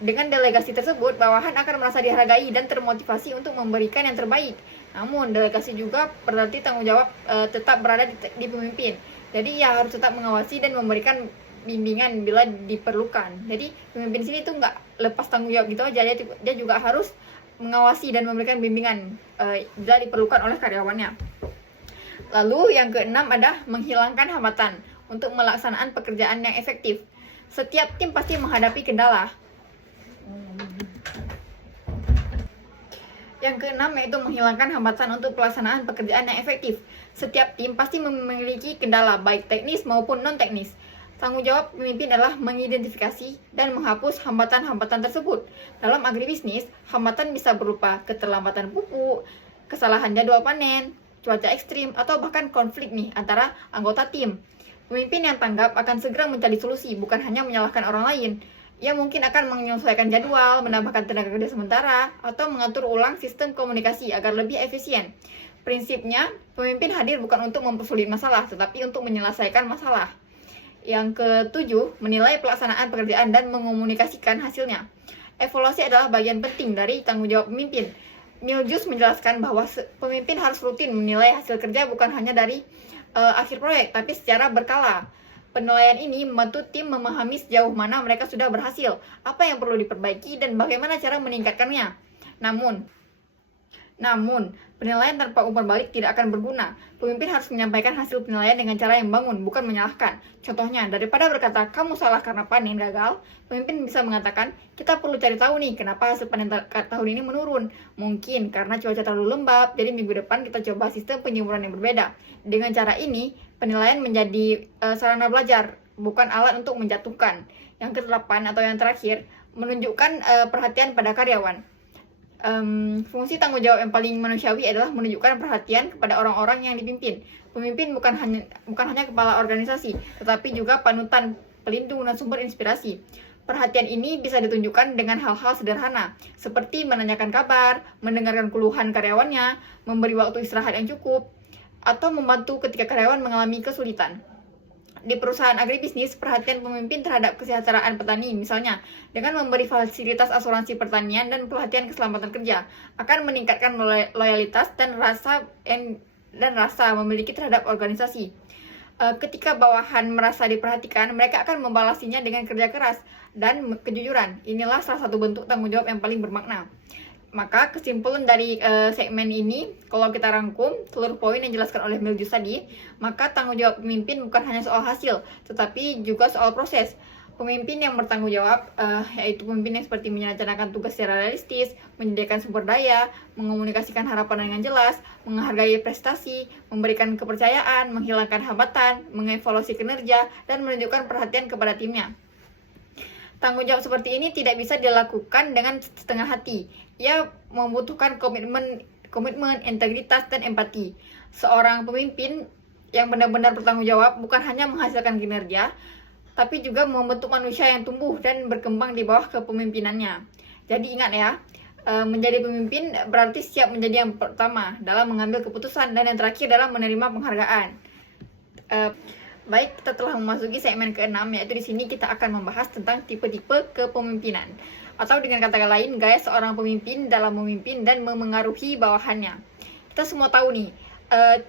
Dengan delegasi tersebut, bawahan akan merasa dihargai dan termotivasi untuk memberikan yang terbaik. Namun, delegasi juga berarti tanggung jawab tetap berada di pemimpin. Jadi, ia harus tetap mengawasi dan memberikan bimbingan bila diperlukan. Jadi, pemimpin sini tuh nggak lepas tanggung jawab gitu aja. Dia juga harus mengawasi dan memberikan bimbingan bila diperlukan oleh karyawannya. Lalu, yang keenam ada menghilangkan hambatan untuk melaksanaan pekerjaan yang efektif. Setiap tim pasti menghadapi kendala. Yang keenam yaitu menghilangkan hambatan untuk pelaksanaan pekerjaan yang efektif. Setiap tim pasti memiliki kendala baik teknis maupun non-teknis. Tanggung jawab pemimpin adalah mengidentifikasi dan menghapus hambatan-hambatan tersebut. Dalam agribisnis, hambatan bisa berupa keterlambatan pupuk, kesalahan jadwal panen, cuaca ekstrim, atau bahkan konflik antara anggota tim. Pemimpin yang tanggap akan segera mencari solusi, bukan hanya menyalahkan orang lain. Ia mungkin akan menyesuaikan jadwal, menambahkan tenaga kerja sementara, atau mengatur ulang sistem komunikasi agar lebih efisien. Prinsipnya, pemimpin hadir bukan untuk mempersulit masalah, tetapi untuk menyelesaikan masalah. Yang ketujuh, menilai pelaksanaan pekerjaan dan mengomunikasikan hasilnya. Evaluasi adalah bagian penting dari tanggung jawab pemimpin. Miljus menjelaskan bahwa pemimpin harus rutin menilai hasil kerja bukan hanya dari akhir proyek, tapi secara berkala. Penilaian ini membantu tim memahami sejauh mana mereka sudah berhasil, apa yang perlu diperbaiki, dan bagaimana cara meningkatkannya. Namun, penilaian tanpa umpan balik tidak akan berguna. Pemimpin harus menyampaikan hasil penilaian dengan cara yang membangun, bukan menyalahkan. Contohnya, daripada berkata, kamu salah karena panen gagal, pemimpin bisa mengatakan, kita perlu cari tahu nih, kenapa hasil panen tahun ini menurun. Mungkin karena cuaca terlalu lembab, jadi minggu depan kita coba sistem penjemuran yang berbeda. Dengan cara ini, penilaian menjadi sarana belajar, bukan alat untuk menjatuhkan. Yang ke-8 atau yang terakhir, menunjukkan perhatian pada karyawan. Fungsi tanggung jawab yang paling manusiawi adalah menunjukkan perhatian kepada orang-orang yang dipimpin. Pemimpin bukan hanya kepala organisasi, tetapi juga panutan, pelindung, dan sumber inspirasi. Perhatian ini bisa ditunjukkan dengan hal-hal sederhana, seperti menanyakan kabar, mendengarkan keluhan karyawannya, memberi waktu istirahat yang cukup, atau membantu ketika karyawan mengalami kesulitan. Di perusahaan agribisnis, perhatian pemimpin terhadap kesejahteraan petani, misalnya dengan memberi fasilitas asuransi pertanian dan pelatihan keselamatan kerja, akan meningkatkan loyalitas dan rasa memiliki terhadap organisasi. Ketika bawahan merasa diperhatikan, mereka akan membalasinya dengan kerja keras dan kejujuran. Inilah salah satu bentuk tanggung jawab yang paling bermakna. Maka kesimpulan dari segmen ini, kalau kita rangkum seluruh poin yang dijelaskan oleh Miljus tadi, maka tanggung jawab pemimpin bukan hanya soal hasil, tetapi juga soal proses. Pemimpin yang bertanggung jawab, yaitu pemimpin yang seperti merencanakan tugas secara realistis, menyediakan sumber daya, mengomunikasikan harapan dengan jelas, menghargai prestasi, memberikan kepercayaan, menghilangkan hambatan, mengevaluasi kinerja, dan menunjukkan perhatian kepada timnya. Tanggung jawab seperti ini tidak bisa dilakukan dengan setengah hati. Ia membutuhkan komitmen, integritas, dan empati. Seorang pemimpin yang benar-benar bertanggung jawab bukan hanya menghasilkan kinerja, tapi juga membentuk manusia yang tumbuh dan berkembang di bawah kepemimpinannya. Jadi ingat ya, menjadi pemimpin berarti siap menjadi yang pertama dalam mengambil keputusan dan yang terakhir dalam menerima penghargaan. Baik, kita telah memasuki segmen ke-6, yaitu di sini kita akan membahas tentang tipe-tipe kepemimpinan. Atau dengan kata lain, gaya seorang pemimpin dalam memimpin dan memengaruhi bawahannya. Kita semua tahu nih,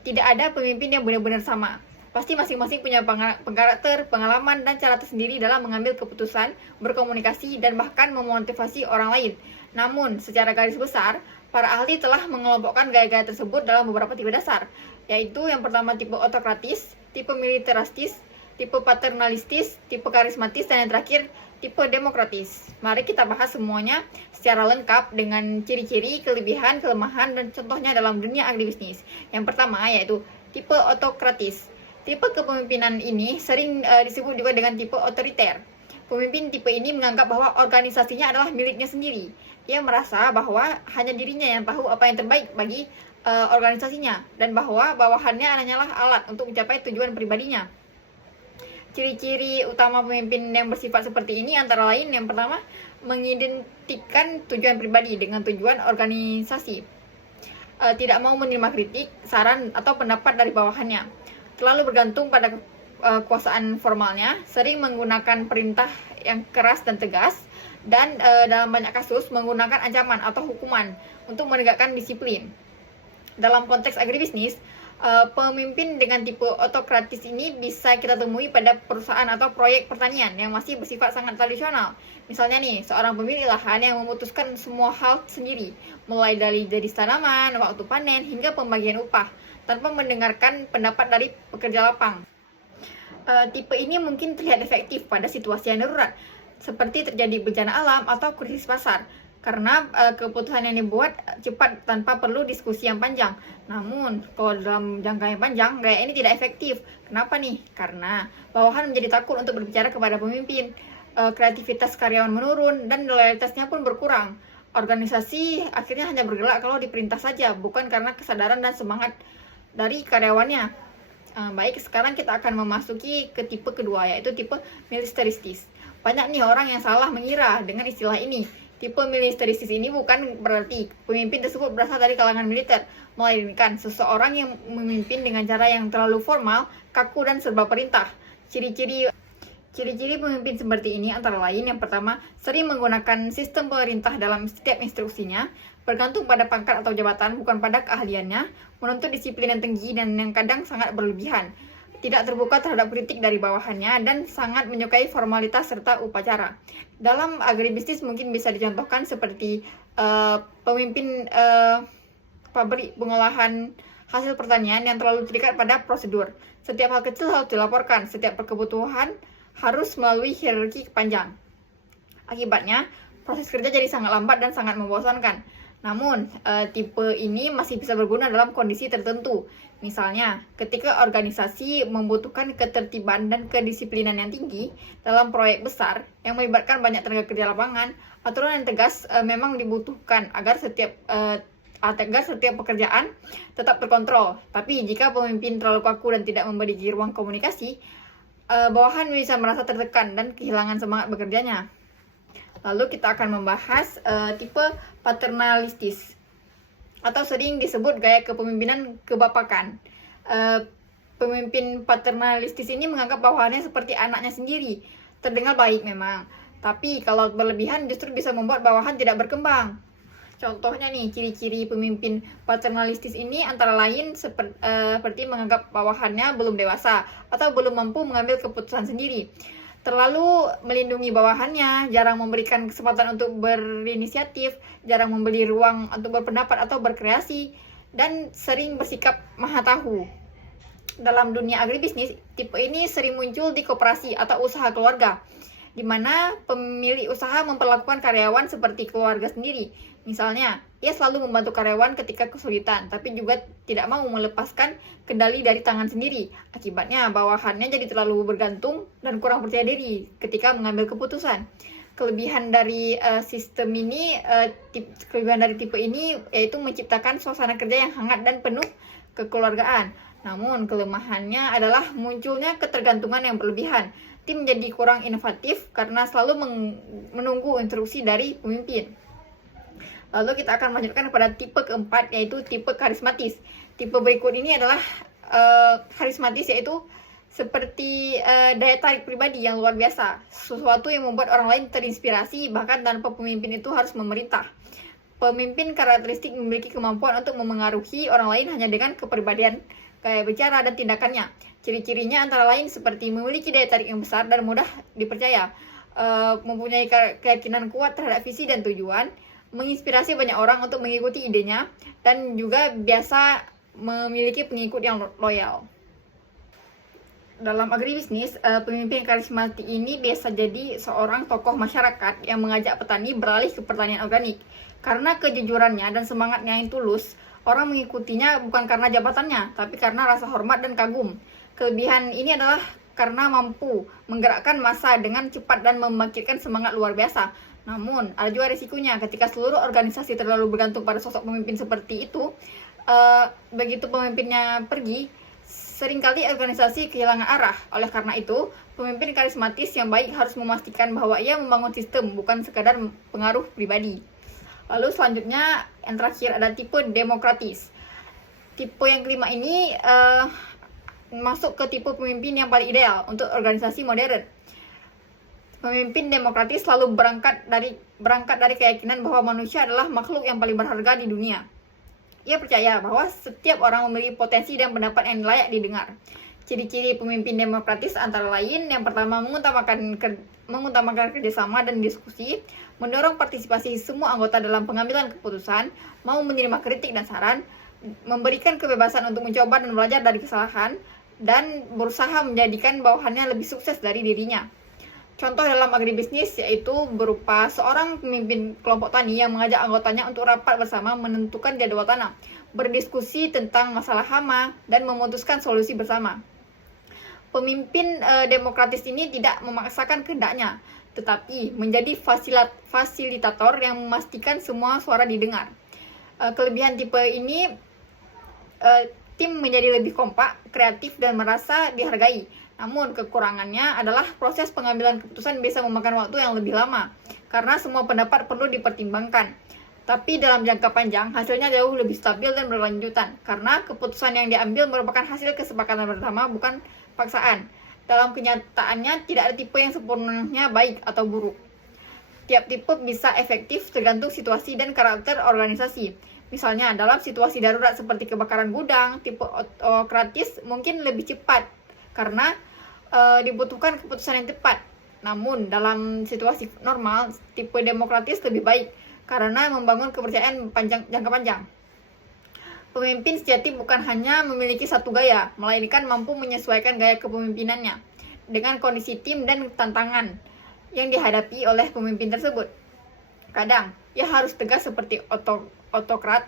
tidak ada pemimpin yang benar-benar sama. Pasti masing-masing punya karakter, pengalaman, dan cara tersendiri dalam mengambil keputusan, berkomunikasi, dan bahkan memotivasi orang lain. Namun, secara garis besar, para ahli telah mengelompokkan gaya-gaya tersebut dalam beberapa tipe dasar, yaitu yang pertama tipe otokratis, tipe militeristis, tipe paternalistis, tipe karismatis, dan yang terakhir tipe demokratis. Mari kita bahas semuanya secara lengkap dengan ciri-ciri, kelebihan, kelemahan, dan contohnya dalam dunia agribisnis. Yang pertama yaitu tipe otokratis. Tipe kepemimpinan ini sering disebut juga dengan tipe otoriter. Pemimpin tipe ini menganggap bahwa organisasinya adalah miliknya sendiri. Ia merasa bahwa hanya dirinya yang tahu apa yang terbaik bagi organisasinya, dan bahwa bawahannya hanyalah alat untuk mencapai tujuan pribadinya. Ciri-ciri utama pemimpin yang bersifat seperti ini antara lain, yang pertama, mengidentikan tujuan pribadi dengan tujuan organisasi. Tidak mau menerima kritik, saran, atau pendapat dari bawahannya. Terlalu bergantung pada kekuasaan formalnya, sering menggunakan perintah yang keras dan tegas, dan dalam banyak kasus menggunakan ancaman atau hukuman untuk menegakkan disiplin. Dalam konteks agribisnis, pemimpin dengan tipe otokratis ini bisa kita temui pada perusahaan atau proyek pertanian yang masih bersifat sangat tradisional. Misalnya nih, seorang pemilik lahan yang memutuskan semua hal sendiri, mulai dari jenis tanaman, waktu panen, hingga pembagian upah, tanpa mendengarkan pendapat dari pekerja lapang. Tipe ini mungkin terlihat efektif pada situasi yang darurat, seperti terjadi bencana alam atau krisis pasar, karena keputusan yang dibuat cepat tanpa perlu diskusi yang panjang. Namun, kalau dalam jangka yang panjang, gaya ini tidak efektif. Kenapa nih? Karena bawahan menjadi takut untuk berbicara kepada pemimpin, kreativitas karyawan menurun, dan loyalitasnya pun berkurang. Organisasi akhirnya hanya bergerak kalau diperintah saja, bukan karena kesadaran dan semangat dari karyawannya. Baik, sekarang kita akan memasuki ke tipe kedua, yaitu tipe militeristis. Banyak nih orang yang salah mengira dengan istilah ini. Tipe militeristis ini bukan berarti pemimpin tersebut berasal dari kalangan militer, melainkan seseorang yang memimpin dengan cara yang terlalu formal, kaku, dan serba perintah. Ciri-ciri pemimpin seperti ini antara lain, yang pertama, sering menggunakan sistem pemerintah dalam setiap instruksinya, bergantung pada pangkat atau jabatan, bukan pada keahliannya, menuntut disiplin yang tinggi dan yang kadang sangat berlebihan, tidak terbuka terhadap kritik dari bawahannya, dan sangat menyukai formalitas serta upacara. Dalam agribisnis mungkin bisa dicontohkan seperti pemimpin pabrik pengolahan hasil pertanian yang terlalu terikat pada prosedur. Setiap hal kecil harus dilaporkan, setiap kebutuhan harus melalui hierarki panjang. Akibatnya, proses kerja jadi sangat lambat dan sangat membosankan. Namun, tipe ini masih bisa berguna dalam kondisi tertentu. Misalnya, ketika organisasi membutuhkan ketertiban dan kedisiplinan yang tinggi dalam proyek besar yang melibatkan banyak tenaga kerja lapangan, aturan yang tegas memang dibutuhkan agar setiap pekerjaan tetap terkontrol. Tapi jika pemimpin terlalu kaku dan tidak memberi ruang komunikasi, bawahan bisa merasa tertekan dan kehilangan semangat bekerjanya. Lalu kita akan membahas tipe paternalistis atau sering disebut gaya kepemimpinan kebapakan. Pemimpin paternalistis ini menganggap bawahannya seperti anaknya sendiri. Terdengar baik memang, tapi kalau berlebihan justru bisa membuat bawahan tidak berkembang. Contohnya nih, ciri-ciri pemimpin paternalistis ini antara lain seperti menganggap bawahannya belum dewasa atau belum mampu mengambil keputusan sendiri. Terlalu melindungi bawahannya, jarang memberikan kesempatan untuk berinisiatif, jarang memberi ruang untuk berpendapat atau berkreasi, dan sering bersikap maha tahu. Dalam dunia agribisnis, tipe ini sering muncul di koperasi atau usaha keluarga, di mana pemilik usaha memperlakukan karyawan seperti keluarga sendiri. Misalnya, ia selalu membantu karyawan ketika kesulitan, tapi juga tidak mau melepaskan kendali dari tangan sendiri. Akibatnya, bawahannya jadi terlalu bergantung dan kurang percaya diri ketika mengambil keputusan. Kelebihan dari kelebihan dari tipe ini yaitu menciptakan suasana kerja yang hangat dan penuh kekeluargaan. Namun, kelemahannya adalah munculnya ketergantungan yang berlebihan. Tim menjadi kurang inovatif karena selalu menunggu instruksi dari pemimpin. Lalu kita akan melanjutkan kepada tipe keempat, yaitu tipe karismatis. Tipe berikut ini adalah karismatis, yaitu seperti daya tarik pribadi yang luar biasa. Sesuatu yang membuat orang lain terinspirasi, bahkan tanpa pemimpin itu harus memerintah. Pemimpin karakteristik memiliki kemampuan untuk memengaruhi orang lain hanya dengan kepribadian, gaya bicara, dan tindakannya. Ciri-cirinya antara lain seperti memiliki daya tarik yang besar dan mudah dipercaya, mempunyai keyakinan kuat terhadap visi dan tujuan, menginspirasi banyak orang untuk mengikuti idenya, dan juga biasa memiliki pengikut yang loyal. Dalam agribisnis, pemimpin karismatik ini biasa jadi seorang tokoh masyarakat yang mengajak petani beralih ke pertanian organik. Karena kejujurannya dan semangatnya yang tulus, orang mengikutinya bukan karena jabatannya, tapi karena rasa hormat dan kagum. Kelebihan ini adalah karena mampu menggerakkan massa dengan cepat dan membangkitkan semangat luar biasa. Namun, ada juga risikonya ketika seluruh organisasi terlalu bergantung pada sosok pemimpin seperti itu. Begitu pemimpinnya pergi, seringkali organisasi kehilangan arah. Oleh karena itu, pemimpin karismatis yang baik harus memastikan bahwa ia membangun sistem, bukan sekadar pengaruh pribadi. Lalu selanjutnya, yang terakhir ada tipe demokratis. Tipe yang kelima ini masuk ke tipe pemimpin yang paling ideal untuk organisasi modern. Pemimpin demokratis selalu berangkat dari keyakinan bahwa manusia adalah makhluk yang paling berharga di dunia. Ia percaya bahwa setiap orang memiliki potensi dan pendapat yang layak didengar. Ciri-ciri pemimpin demokratis antara lain, yang pertama mengutamakan kerjasama dan diskusi, mendorong partisipasi semua anggota dalam pengambilan keputusan, mau menerima kritik dan saran, memberikan kebebasan untuk mencoba dan belajar dari kesalahan, dan berusaha menjadikan bawahannya lebih sukses dari dirinya. Contoh dalam agribisnis yaitu berupa seorang pemimpin kelompok tani yang mengajak anggotanya untuk rapat bersama menentukan jadwal tanam, berdiskusi tentang masalah hama, dan memutuskan solusi bersama. Pemimpin demokratis ini tidak memaksakan kehendaknya, tetapi menjadi fasilitator yang memastikan semua suara didengar. Kelebihan tipe ini, tim menjadi lebih kompak, kreatif, dan merasa dihargai. Namun kekurangannya adalah proses pengambilan keputusan bisa memakan waktu yang lebih lama, karena semua pendapat perlu dipertimbangkan. Tapi dalam jangka panjang, hasilnya jauh lebih stabil dan berlanjutan, karena keputusan yang diambil merupakan hasil kesepakatan bersama, bukan paksaan. Dalam kenyataannya, tidak ada tipe yang sepenuhnya baik atau buruk. Tiap tipe bisa efektif tergantung situasi dan karakter organisasi. Misalnya, dalam situasi darurat seperti kebakaran gudang, tipe autokratis mungkin lebih cepat, karena dibutuhkan keputusan yang tepat. Namun dalam situasi normal, tipe demokratis lebih baik karena membangun kepercayaan jangka panjang. Pemimpin sejati bukan hanya memiliki satu gaya, melainkan mampu menyesuaikan gaya kepemimpinannya dengan kondisi tim dan tantangan yang dihadapi oleh pemimpin tersebut. Kadang, ia harus tegas seperti otokrat,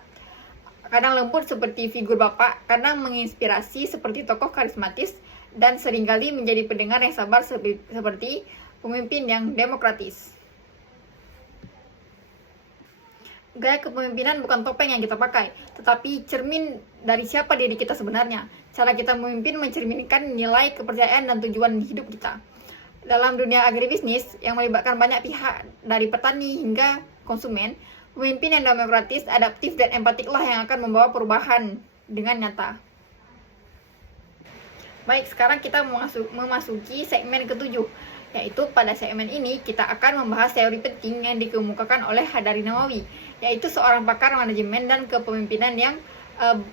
kadang lembut seperti figur bapak, kadang menginspirasi seperti tokoh karismatis, dan seringkali menjadi pendengar yang sabar seperti pemimpin yang demokratis. Gaya kepemimpinan bukan topeng yang kita pakai, tetapi cermin dari siapa diri kita sebenarnya. Cara kita memimpin mencerminkan nilai, kepercayaan, dan tujuan hidup kita. Dalam dunia agribisnis yang melibatkan banyak pihak dari petani hingga konsumen, pemimpin yang demokratis, adaptif, dan empatiklah yang akan membawa perubahan dengan nyata. Baik, sekarang kita memasuki segmen ketujuh, yaitu pada segmen ini kita akan membahas teori penting yang dikemukakan oleh Hadari Nawawi, yaitu seorang pakar manajemen dan kepemimpinan yang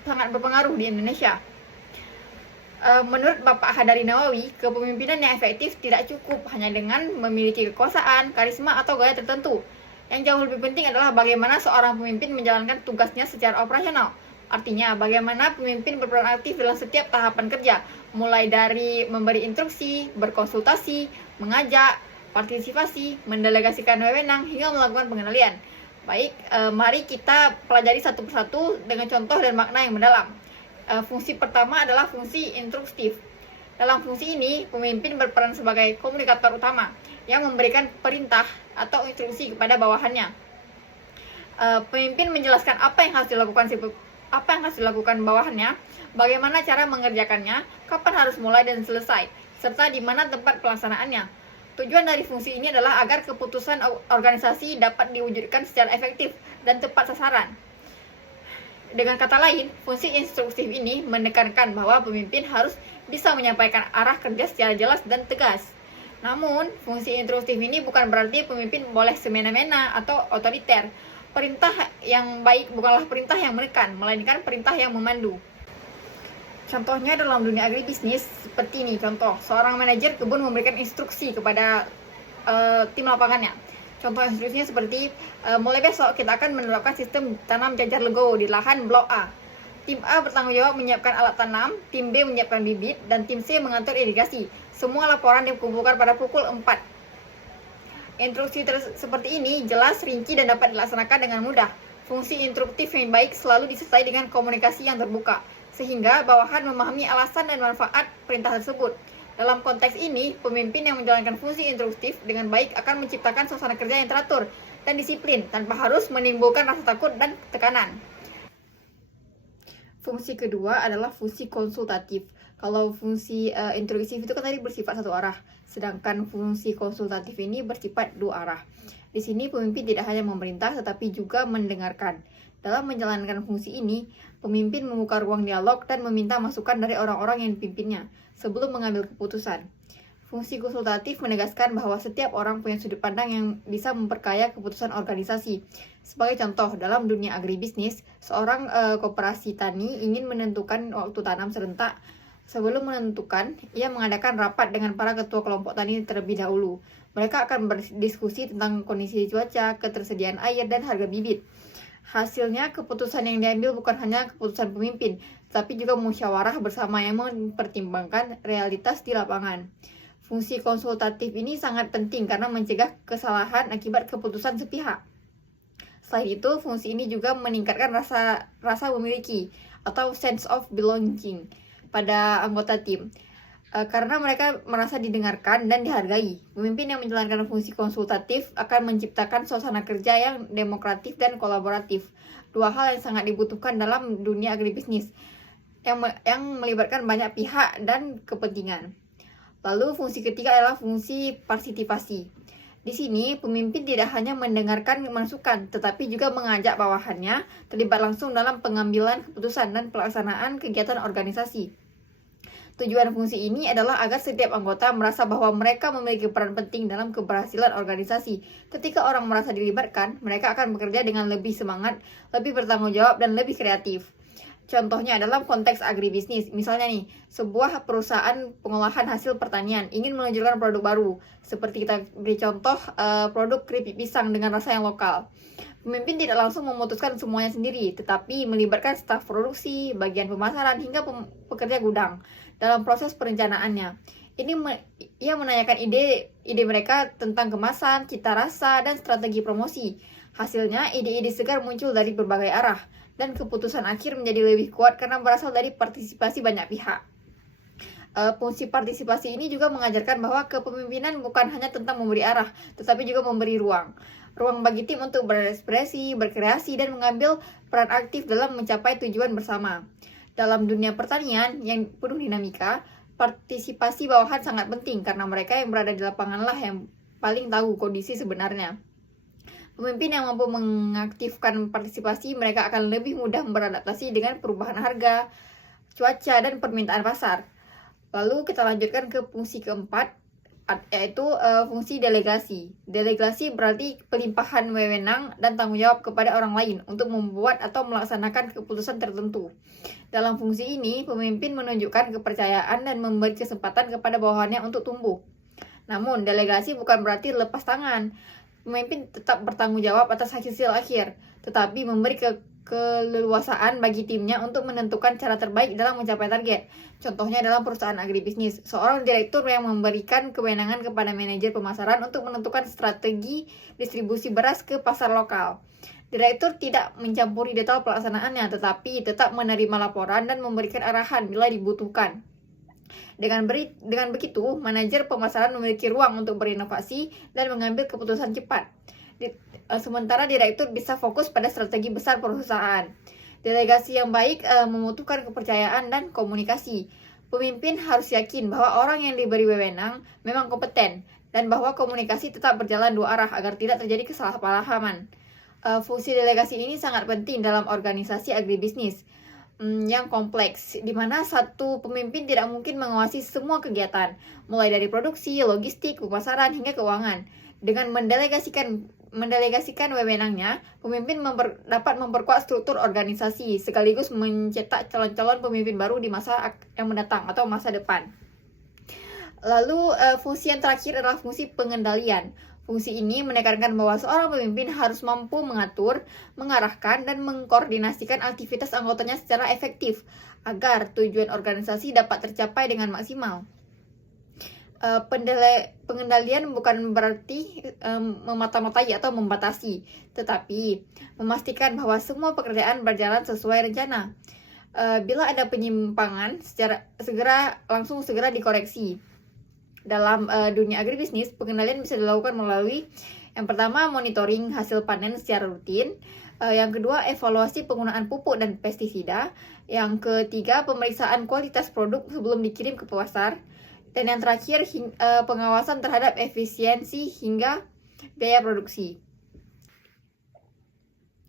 sangat berpengaruh di Indonesia. Menurut Bapak Hadari Nawawi, kepemimpinan yang efektif tidak cukup hanya dengan memiliki kekuasaan, karisma, atau gaya tertentu. Yang jauh lebih penting adalah bagaimana seorang pemimpin menjalankan tugasnya secara operasional. Artinya, bagaimana pemimpin berperan aktif dalam setiap tahapan kerja, mulai dari memberi instruksi, berkonsultasi, mengajak, partisipasi, mendelegasikan wewenang, hingga melakukan pengendalian. Baik, mari kita pelajari satu persatu dengan contoh dan makna yang mendalam. Fungsi pertama adalah fungsi instruktif. Dalam fungsi ini, pemimpin berperan sebagai komunikator utama yang memberikan perintah atau instruksi kepada bawahannya. Pemimpin menjelaskan apa yang harus dilakukan bawahannya, bagaimana cara mengerjakannya, kapan harus mulai dan selesai, serta di mana tempat pelaksanaannya. Tujuan dari fungsi ini adalah agar keputusan organisasi dapat diwujudkan secara efektif dan tepat sasaran. Dengan kata lain, fungsi instruktif ini menekankan bahwa pemimpin harus bisa menyampaikan arah kerja secara jelas dan tegas. Namun, fungsi instruktif ini bukan berarti pemimpin boleh semena-mena atau otoriter. Perintah yang baik bukanlah perintah yang menekan, melainkan perintah yang memandu. Contohnya dalam dunia agribisnis seperti ini, contoh, seorang manajer kebun memberikan instruksi kepada tim lapangannya. Contoh instruksinya seperti, mulai besok kita akan menerapkan sistem tanam jajar legowo di lahan blok A. Tim A bertanggung jawab menyiapkan alat tanam, tim B menyiapkan bibit, dan tim C mengatur irigasi. Semua laporan dikumpulkan pada pukul 4. Instruksi seperti ini jelas, rinci, dan dapat dilaksanakan dengan mudah. Fungsi instruktif yang baik selalu disertai dengan komunikasi yang terbuka, sehingga bawahan memahami alasan dan manfaat perintah tersebut. Dalam konteks ini, pemimpin yang menjalankan fungsi instruktif dengan baik akan menciptakan suasana kerja yang teratur dan disiplin tanpa harus menimbulkan rasa takut dan tekanan. Fungsi kedua adalah fungsi konsultatif. Kalau fungsi intrusif itu kan tadi bersifat satu arah, sedangkan fungsi konsultatif ini bersifat dua arah. Di sini pemimpin tidak hanya memerintah tetapi juga mendengarkan. Dalam menjalankan fungsi ini, pemimpin membuka ruang dialog dan meminta masukan dari orang-orang yang dipimpinnya sebelum mengambil keputusan. Fungsi konsultatif menegaskan bahwa setiap orang punya sudut pandang yang bisa memperkaya keputusan organisasi. Sebagai contoh, dalam dunia agribisnis, seorang koperasi tani ingin menentukan waktu tanam serentak. Sebelum menentukan, ia mengadakan rapat dengan para ketua kelompok tani terlebih dahulu. Mereka akan berdiskusi tentang kondisi cuaca, ketersediaan air, dan harga bibit. Hasilnya, keputusan yang diambil bukan hanya keputusan pemimpin, tapi juga musyawarah bersama yang mempertimbangkan realitas di lapangan. Fungsi konsultatif ini sangat penting karena mencegah kesalahan akibat keputusan sepihak. Selain itu, fungsi ini juga meningkatkan rasa memiliki atau sense of belonging pada anggota tim. Karena mereka merasa didengarkan dan dihargai. Pemimpin yang menjalankan fungsi konsultatif akan menciptakan suasana kerja yang demokratis dan kolaboratif. Dua hal yang sangat dibutuhkan dalam dunia agribisnis yang melibatkan banyak pihak dan kepentingan. Lalu fungsi ketiga adalah fungsi partisipasi. Di sini pemimpin tidak hanya mendengarkan masukan, tetapi juga mengajak bawahannya terlibat langsung dalam pengambilan keputusan dan pelaksanaan kegiatan organisasi. Tujuan fungsi ini adalah agar setiap anggota merasa bahwa mereka memiliki peran penting dalam keberhasilan organisasi. Ketika orang merasa dilibatkan, mereka akan bekerja dengan lebih semangat, lebih bertanggung jawab, dan lebih kreatif. Contohnya dalam konteks agribisnis, misalnya nih, sebuah perusahaan pengolahan hasil pertanian ingin meluncurkan produk baru. Seperti kita beri contoh produk keripik pisang dengan rasa yang lokal. Pemimpin tidak langsung memutuskan semuanya sendiri, tetapi melibatkan staf produksi, bagian pemasaran, hingga pekerja gudang dalam proses perencanaannya. Ia menanyakan ide mereka tentang kemasan, cita rasa, dan strategi promosi. Hasilnya, ide-ide segar muncul dari berbagai arah, dan keputusan akhir menjadi lebih kuat karena berasal dari partisipasi banyak pihak. Fungsi partisipasi ini juga mengajarkan bahwa kepemimpinan bukan hanya tentang memberi arah, tetapi juga memberi ruang bagi tim untuk berekspresi, berkreasi, dan mengambil peran aktif dalam mencapai tujuan bersama. Dalam dunia pertanian yang penuh dinamika, partisipasi bawahan sangat penting karena mereka yang berada di lapangan lah yang paling tahu kondisi sebenarnya. Pemimpin yang mampu mengaktifkan partisipasi, mereka akan lebih mudah beradaptasi dengan perubahan harga, cuaca, dan permintaan pasar. Lalu kita lanjutkan ke fungsi keempat, yaitu fungsi delegasi. Delegasi berarti pelimpahan wewenang dan tanggung jawab kepada orang lain untuk membuat atau melaksanakan keputusan tertentu. Dalam fungsi ini, pemimpin menunjukkan kepercayaan dan memberi kesempatan kepada bawahannya untuk tumbuh. Namun, delegasi bukan berarti lepas tangan. Pemimpin tetap bertanggung jawab atas hasil akhir, tetapi memberi keleluasaan bagi timnya untuk menentukan cara terbaik dalam mencapai target. Contohnya dalam perusahaan agribisnis, seorang direktur yang memberikan kewenangan kepada manajer pemasaran untuk menentukan strategi distribusi beras ke pasar lokal. Direktur tidak mencampuri detail pelaksanaannya, tetapi tetap menerima laporan dan memberikan arahan bila dibutuhkan. Dengan begitu, manajer pemasaran memiliki ruang untuk berinovasi dan mengambil keputusan cepat. Sementara direktur bisa fokus pada strategi besar perusahaan. Delegasi yang baik membutuhkan kepercayaan dan komunikasi. Pemimpin harus yakin bahwa orang yang diberi wewenang memang kompeten dan bahwa komunikasi tetap berjalan dua arah agar tidak terjadi kesalahpahaman. Fungsi delegasi ini sangat penting dalam organisasi agribisnis yang kompleks, di mana satu pemimpin tidak mungkin menguasai semua kegiatan, mulai dari produksi, logistik, pemasaran, hingga keuangan. Dengan mendelegasikan wewenangnya, pemimpin dapat memperkuat struktur organisasi, sekaligus mencetak calon-calon pemimpin baru di masa yang mendatang atau masa depan. Lalu, fungsi yang terakhir adalah fungsi pengendalian. Fungsi ini menekankan bahwa seorang pemimpin harus mampu mengatur, mengarahkan, dan mengkoordinasikan aktivitas anggotanya secara efektif agar tujuan organisasi dapat tercapai dengan maksimal. Pengendalian bukan berarti memata-matai atau membatasi, tetapi memastikan bahwa semua pekerjaan berjalan sesuai rencana. Bila ada penyimpangan, segera dikoreksi. Dalam dunia agribisnis, pengendalian bisa dilakukan melalui yang pertama, monitoring hasil panen secara rutin. Yang kedua, evaluasi penggunaan pupuk dan pestisida. Yang ketiga, pemeriksaan kualitas produk sebelum dikirim ke pasar. Dan yang terakhir, pengawasan terhadap efisiensi hingga biaya produksi.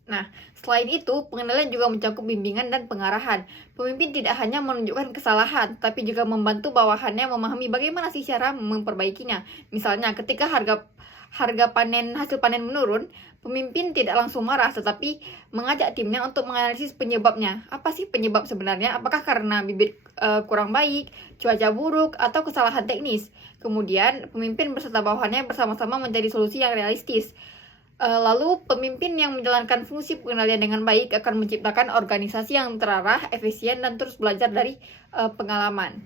Nah, selain itu, pengendalian juga mencakup bimbingan dan pengarahan. Pemimpin tidak hanya menunjukkan kesalahan, tapi juga membantu bawahannya memahami bagaimana sih cara memperbaikinya. Misalnya, ketika hasil panen menurun, pemimpin tidak langsung marah, tetapi mengajak timnya untuk menganalisis penyebabnya. Apa sih penyebab sebenarnya? Apakah karena bibit kurang baik, cuaca buruk, atau kesalahan teknis? Kemudian, pemimpin beserta bawahannya bersama-sama mencari solusi yang realistis. Lalu, pemimpin yang menjalankan fungsi pengendalian dengan baik akan menciptakan organisasi yang terarah, efisien, dan terus belajar dari pengalaman.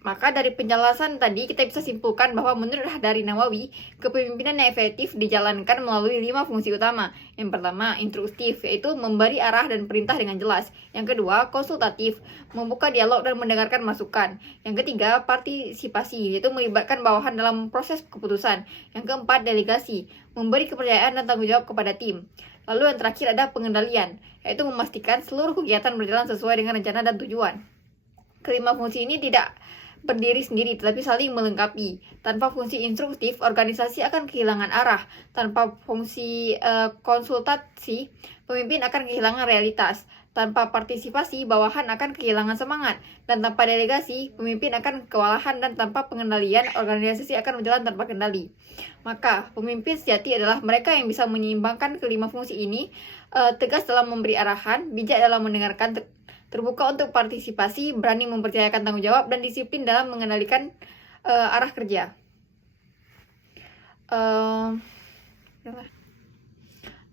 Maka dari penjelasan tadi kita bisa simpulkan bahwa menurut dari Nawawi, kepemimpinan yang efektif dijalankan melalui 5 fungsi utama. Yang pertama, instruktif, yaitu memberi arah dan perintah dengan jelas. Yang kedua, konsultatif, membuka dialog dan mendengarkan masukan. Yang ketiga, partisipasi, yaitu melibatkan bawahan dalam proses keputusan. Yang keempat, delegasi, memberi kepercayaan dan tanggung jawab kepada tim. Lalu yang terakhir ada pengendalian, yaitu memastikan seluruh kegiatan berjalan sesuai dengan rencana dan tujuan. Kelima fungsi ini tidak berdiri sendiri tetapi saling melengkapi. Tanpa fungsi instruktif, organisasi akan kehilangan arah. Tanpa fungsi konsultasi, pemimpin akan kehilangan realitas. Tanpa partisipasi, bawahan akan kehilangan semangat. Dan tanpa delegasi, pemimpin akan kewalahan. Dan tanpa pengendalian, organisasi akan berjalan tanpa kendali. Maka, pemimpin sejati adalah mereka yang bisa menyeimbangkan kelima fungsi ini, tegas dalam memberi arahan, bijak dalam mendengarkan, terbuka untuk partisipasi, berani mempercayakan tanggung jawab, dan disiplin dalam mengendalikan arah kerja.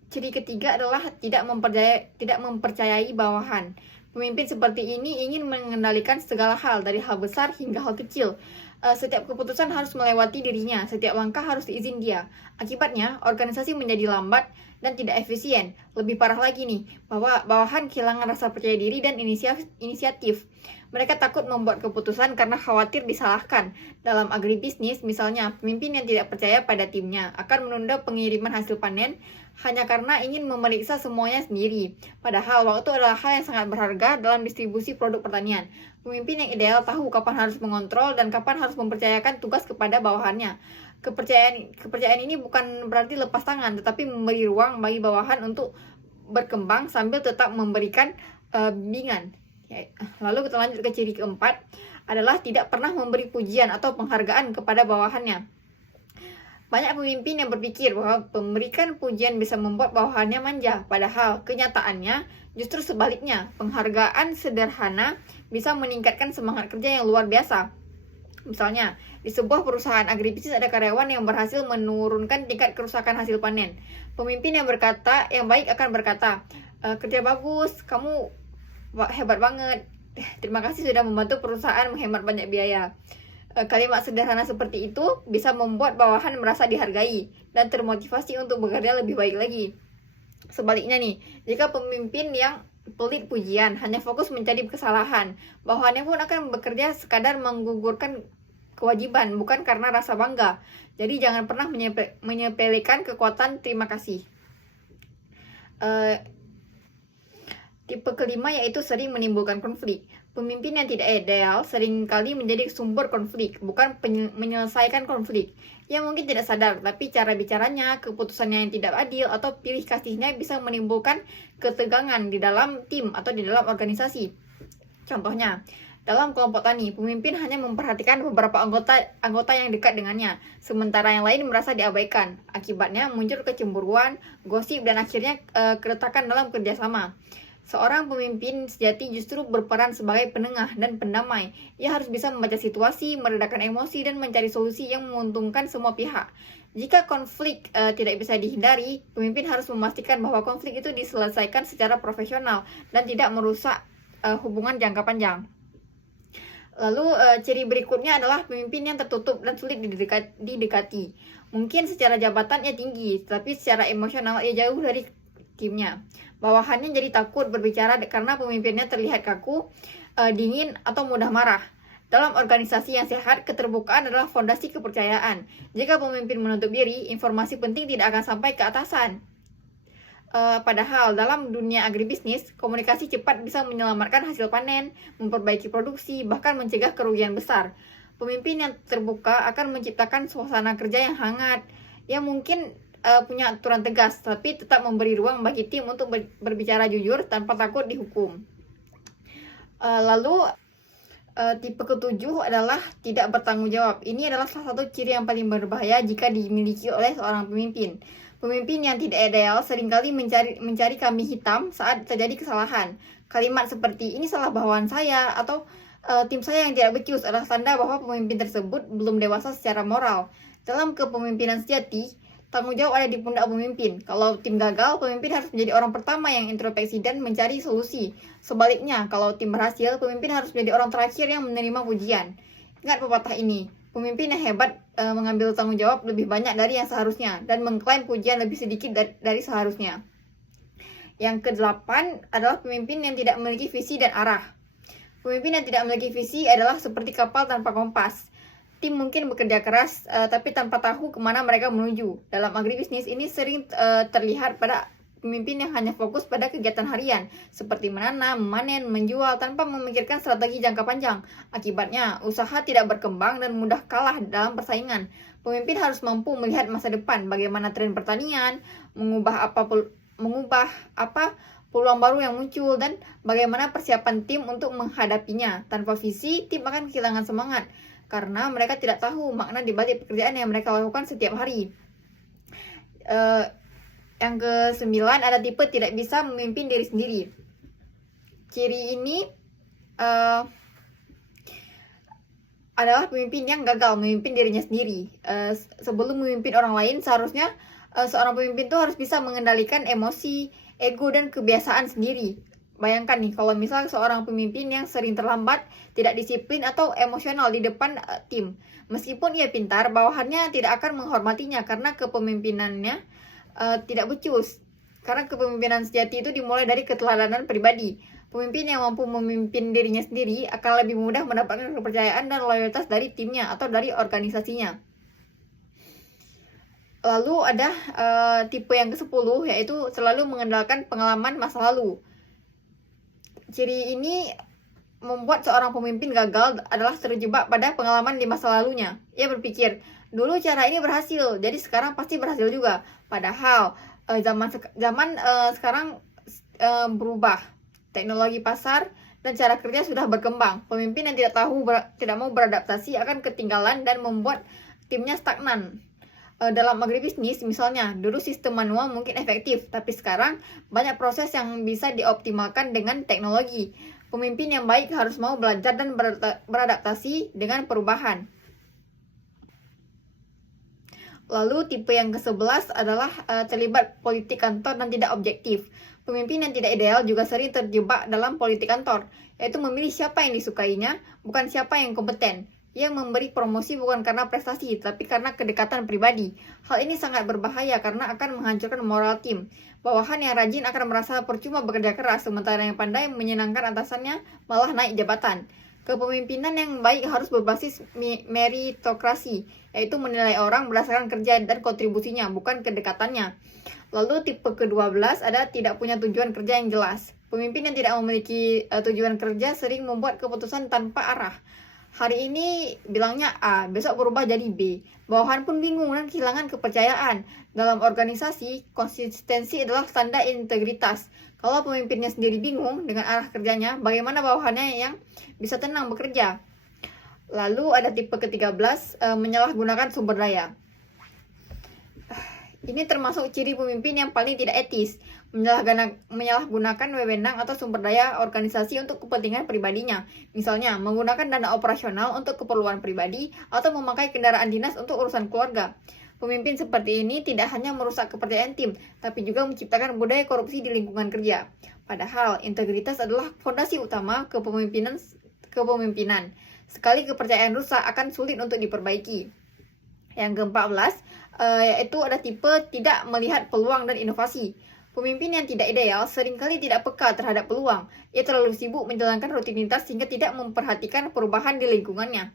Ciri ketiga adalah tidak mempercayai bawahan. Pemimpin seperti ini ingin mengendalikan segala hal, dari hal besar hingga hal kecil. Setiap keputusan harus melewati dirinya, setiap langkah harus diizin dia. Akibatnya, organisasi menjadi lambat dan tidak efisien. Lebih parah lagi nih, bahwa bawahan kehilangan rasa percaya diri dan inisiatif. Mereka takut membuat keputusan karena khawatir disalahkan. Dalam agribisnis, misalnya, pemimpin yang tidak percaya pada timnya akan menunda pengiriman hasil panen hanya karena ingin memeriksa semuanya sendiri. Padahal waktu adalah hal yang sangat berharga dalam distribusi produk pertanian. Pemimpin yang ideal tahu kapan harus mengontrol dan kapan harus mempercayakan tugas kepada bawahannya. Kepercayaan ini bukan berarti lepas tangan, tetapi memberi ruang bagi bawahan untuk berkembang sambil tetap memberikan bimbingan. Lalu kita lanjut ke ciri keempat, adalah tidak pernah memberi pujian atau penghargaan kepada bawahannya. Banyak pemimpin yang berpikir bahwa memberikan pujian bisa membuat bawahannya manja, padahal kenyataannya justru sebaliknya. Penghargaan sederhana bisa meningkatkan semangat kerja yang luar biasa. Misalnya, di sebuah perusahaan agribisnis ada karyawan yang berhasil menurunkan tingkat kerusakan hasil panen. Pemimpin yang baik akan berkata, kerja bagus, kamu hebat banget, terima kasih sudah membantu perusahaan menghemat banyak biaya. Kalimat sederhana seperti itu bisa membuat bawahan merasa dihargai dan termotivasi untuk bekerja lebih baik lagi. Sebaliknya nih, jika pemimpin yang pelit pujian hanya fokus mencari kesalahan, bawahannya pun akan bekerja sekadar menggugurkan kewajiban, bukan karena rasa bangga. Jadi jangan pernah menyepelekan kekuatan terima kasih. Tipe kelima yaitu sering menimbulkan konflik. Pemimpin yang tidak ideal seringkali menjadi sumber konflik, bukan menyelesaikan konflik. Ia mungkin tidak sadar, tapi cara bicaranya, keputusannya yang tidak adil, atau pilih kasihnya bisa menimbulkan ketegangan di dalam tim atau di dalam organisasi. Contohnya, dalam kelompok tani, pemimpin hanya memperhatikan beberapa anggota yang dekat dengannya, sementara yang lain merasa diabaikan. Akibatnya muncul kecemburuan, gosip, dan akhirnya keretakan dalam kerjasama. Seorang pemimpin sejati justru berperan sebagai penengah dan pendamai. Ia harus bisa membaca situasi, meredakan emosi, dan mencari solusi yang menguntungkan semua pihak. Jika konflik tidak bisa dihindari, pemimpin harus memastikan bahwa konflik itu diselesaikan secara profesional dan tidak merusak hubungan jangka panjang. Lalu ciri berikutnya adalah pemimpin yang tertutup dan sulit didekati. Mungkin secara jabatan ia tinggi, tapi secara emosional ia jauh dari timnya. Bawahannya jadi takut berbicara karena pemimpinnya terlihat kaku, dingin, atau mudah marah. Dalam organisasi yang sehat, keterbukaan adalah fondasi kepercayaan. Jika pemimpin menutup diri, informasi penting tidak akan sampai ke atasan. Padahal dalam dunia agribisnis, komunikasi cepat bisa menyelamatkan hasil panen, memperbaiki produksi, bahkan mencegah kerugian besar. Pemimpin yang terbuka akan menciptakan suasana kerja yang hangat, yang mungkin punya aturan tegas, tapi tetap memberi ruang bagi tim untuk berbicara jujur tanpa takut dihukum. Lalu tipe ketujuh adalah tidak bertanggung jawab. Ini adalah salah satu ciri yang paling berbahaya jika dimiliki oleh seorang pemimpin. Pemimpin yang tidak ideal seringkali mencari kambing hitam saat terjadi kesalahan. Kalimat seperti ini salah bawahan saya atau tim saya yang tidak becus adalah tanda bahwa pemimpin tersebut belum dewasa secara moral. Dalam kepemimpinan sejati, tanggung jawab ada di pundak pemimpin. Kalau tim gagal, pemimpin harus menjadi orang pertama yang introspeksi dan mencari solusi. Sebaliknya, kalau tim berhasil, pemimpin harus menjadi orang terakhir yang menerima pujian. Ingat pepatah ini, pemimpin yang hebat mengambil tanggung jawab lebih banyak dari yang seharusnya dan mengklaim pujian lebih sedikit dari seharusnya. Yang ke-8 adalah pemimpin yang tidak memiliki visi dan arah. Pemimpin yang tidak memiliki visi adalah seperti kapal tanpa kompas. Tim mungkin bekerja keras, tapi tanpa tahu kemana mereka menuju. Dalam agribisnis ini sering terlihat pada pemimpin yang hanya fokus pada kegiatan harian, seperti menanam, memanen, menjual, tanpa memikirkan strategi jangka panjang. Akibatnya, usaha tidak berkembang dan mudah kalah dalam persaingan. Pemimpin harus mampu melihat masa depan, bagaimana tren pertanian, mengubah apa peluang baru yang muncul, dan bagaimana persiapan tim untuk menghadapinya. Tanpa visi, tim akan kehilangan semangat, karena mereka tidak tahu makna di balik pekerjaan yang mereka lakukan setiap hari. Yang ke-9 ada tipe tidak bisa memimpin diri sendiri. Ciri ini adalah pemimpin yang gagal memimpin dirinya sendiri. Sebelum memimpin orang lain, seharusnya seorang pemimpin tuh harus bisa mengendalikan emosi, ego, dan kebiasaan sendiri. Bayangkan nih, kalau misal seorang pemimpin yang sering terlambat, tidak disiplin, atau emosional di depan tim. Meskipun ia pintar, bawahannya tidak akan menghormatinya karena kepemimpinannya tidak becus. Karena kepemimpinan sejati itu dimulai dari keteladanan pribadi. Pemimpin yang mampu memimpin dirinya sendiri akan lebih mudah mendapatkan kepercayaan dan loyalitas dari timnya atau dari organisasinya. Lalu ada tipe yang ke-10, yaitu selalu mengandalkan pengalaman masa lalu. Ciri ini membuat seorang pemimpin gagal adalah terjebak pada pengalaman di masa lalunya. Ia berpikir, dulu cara ini berhasil, jadi sekarang pasti berhasil juga. Padahal zaman sekarang berubah. Teknologi pasar dan cara kerja sudah berkembang. Pemimpin yang tidak mau beradaptasi akan ketinggalan dan membuat timnya stagnan. Dalam agribisnis misalnya, dulu sistem manual mungkin efektif, tapi sekarang banyak proses yang bisa dioptimalkan dengan teknologi. Pemimpin yang baik harus mau belajar dan beradaptasi dengan perubahan. Lalu tipe yang ke-11 adalah terlibat politik kantor dan tidak objektif. Pemimpin yang tidak ideal juga sering terjebak dalam politik kantor, yaitu memilih siapa yang disukainya, bukan siapa yang kompeten. Ia memberi promosi bukan karena prestasi, tapi karena kedekatan pribadi. Hal ini sangat berbahaya karena akan menghancurkan moral tim. Bawahan yang rajin akan merasa percuma bekerja keras, sementara yang pandai menyenangkan atasannya malah naik jabatan. Kepemimpinan yang baik harus berbasis meritokrasi, yaitu menilai orang berdasarkan kerja dan kontribusinya, bukan kedekatannya. Lalu tipe ke-12 ada tidak punya tujuan kerja yang jelas. Pemimpin yang tidak memiliki tujuan kerja sering membuat keputusan tanpa arah. Hari ini bilangnya A, besok berubah jadi B. Bawahan pun bingung dan kehilangan kepercayaan. Dalam organisasi, konsistensi adalah tanda integritas. Kalau pemimpinnya sendiri bingung dengan arah kerjanya, bagaimana bawahannya yang bisa tenang bekerja? Lalu ada tipe ke-13, menyalahgunakan sumber daya. Ini termasuk ciri pemimpin yang paling tidak etis, menyalahgunakan wewenang atau sumber daya organisasi untuk kepentingan pribadinya. Misalnya, menggunakan dana operasional untuk keperluan pribadi atau memakai kendaraan dinas untuk urusan keluarga. Pemimpin seperti ini tidak hanya merusak kepercayaan tim, tapi juga menciptakan budaya korupsi di lingkungan kerja. Padahal, integritas adalah fondasi utama kepemimpinan. Sekali kepercayaan rusak akan sulit untuk diperbaiki. Yang ke-14, yaitu ada tipe tidak melihat peluang dan inovasi. Pemimpin yang tidak ideal seringkali tidak peka terhadap peluang. Ia terlalu sibuk menjalankan rutinitas sehingga tidak memperhatikan perubahan di lingkungannya.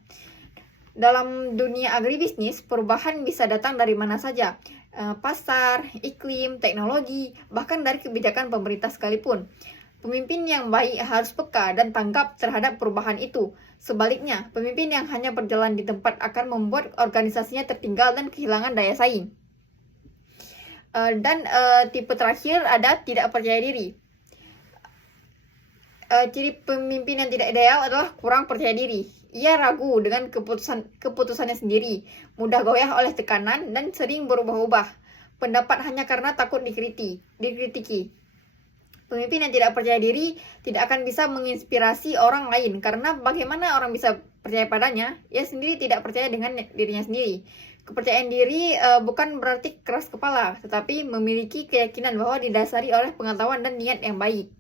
Dalam dunia agribisnis, perubahan bisa datang dari mana saja. Pasar, iklim, teknologi, bahkan dari kebijakan pemerintah sekalipun. Pemimpin yang baik harus peka dan tanggap terhadap perubahan itu. Sebaliknya, pemimpin yang hanya berjalan di tempat akan membuat organisasinya tertinggal dan kehilangan daya saing. Tipe terakhir ada tidak percaya diri. Ciri pemimpin yang tidak ideal adalah kurang percaya diri. Ia ragu dengan keputusannya sendiri, mudah goyah oleh tekanan, dan sering berubah-ubah pendapat hanya karena takut dikritiki. Pemimpin yang tidak percaya diri tidak akan bisa menginspirasi orang lain, karena bagaimana orang bisa percaya padanya? Ia sendiri tidak percaya dengan dirinya sendiri. Kepercayaan diri bukan berarti keras kepala, tetapi memiliki keyakinan bahwa didasari oleh pengetahuan dan niat yang baik.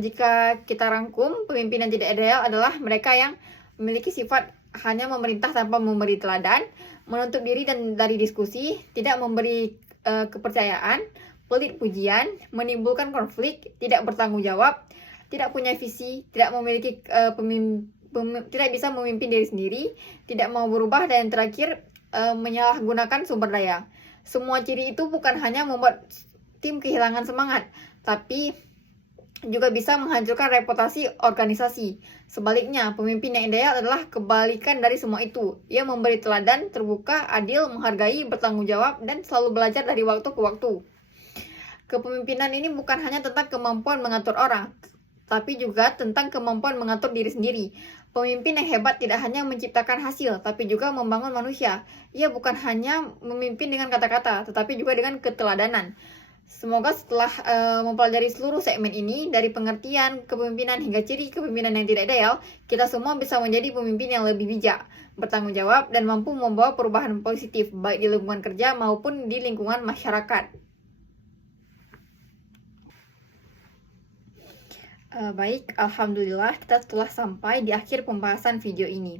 Jika kita rangkum, pemimpin yang tidak ideal adalah mereka yang memiliki sifat hanya memerintah tanpa memberi teladan, menutup diri dari diskusi, tidak memberi kepercayaan, pelit pujian, menimbulkan konflik, tidak bertanggung jawab, tidak punya visi, tidak memiliki tidak bisa memimpin diri sendiri, tidak mau berubah, dan yang terakhir menyalahgunakan sumber daya. Semua ciri itu bukan hanya membuat tim kehilangan semangat, tapi juga bisa menghancurkan reputasi organisasi. Sebaliknya, pemimpin yang ideal adalah kebalikan dari semua itu. Ia memberi teladan, terbuka, adil, menghargai, bertanggung jawab, dan selalu belajar dari waktu ke waktu. Kepemimpinan ini bukan hanya tentang kemampuan mengatur orang, tapi juga tentang kemampuan mengatur diri sendiri. Pemimpin yang hebat tidak hanya menciptakan hasil, tapi juga membangun manusia. Ia bukan hanya memimpin dengan kata-kata, tetapi juga dengan keteladanan. Semoga setelah mempelajari seluruh segmen ini, dari pengertian kepemimpinan hingga ciri kepemimpinan yang tidak ideal, kita semua bisa menjadi pemimpin yang lebih bijak, bertanggung jawab, dan mampu membawa perubahan positif, baik di lingkungan kerja maupun di lingkungan masyarakat. Baik, Alhamdulillah kita telah sampai di akhir pembahasan video ini.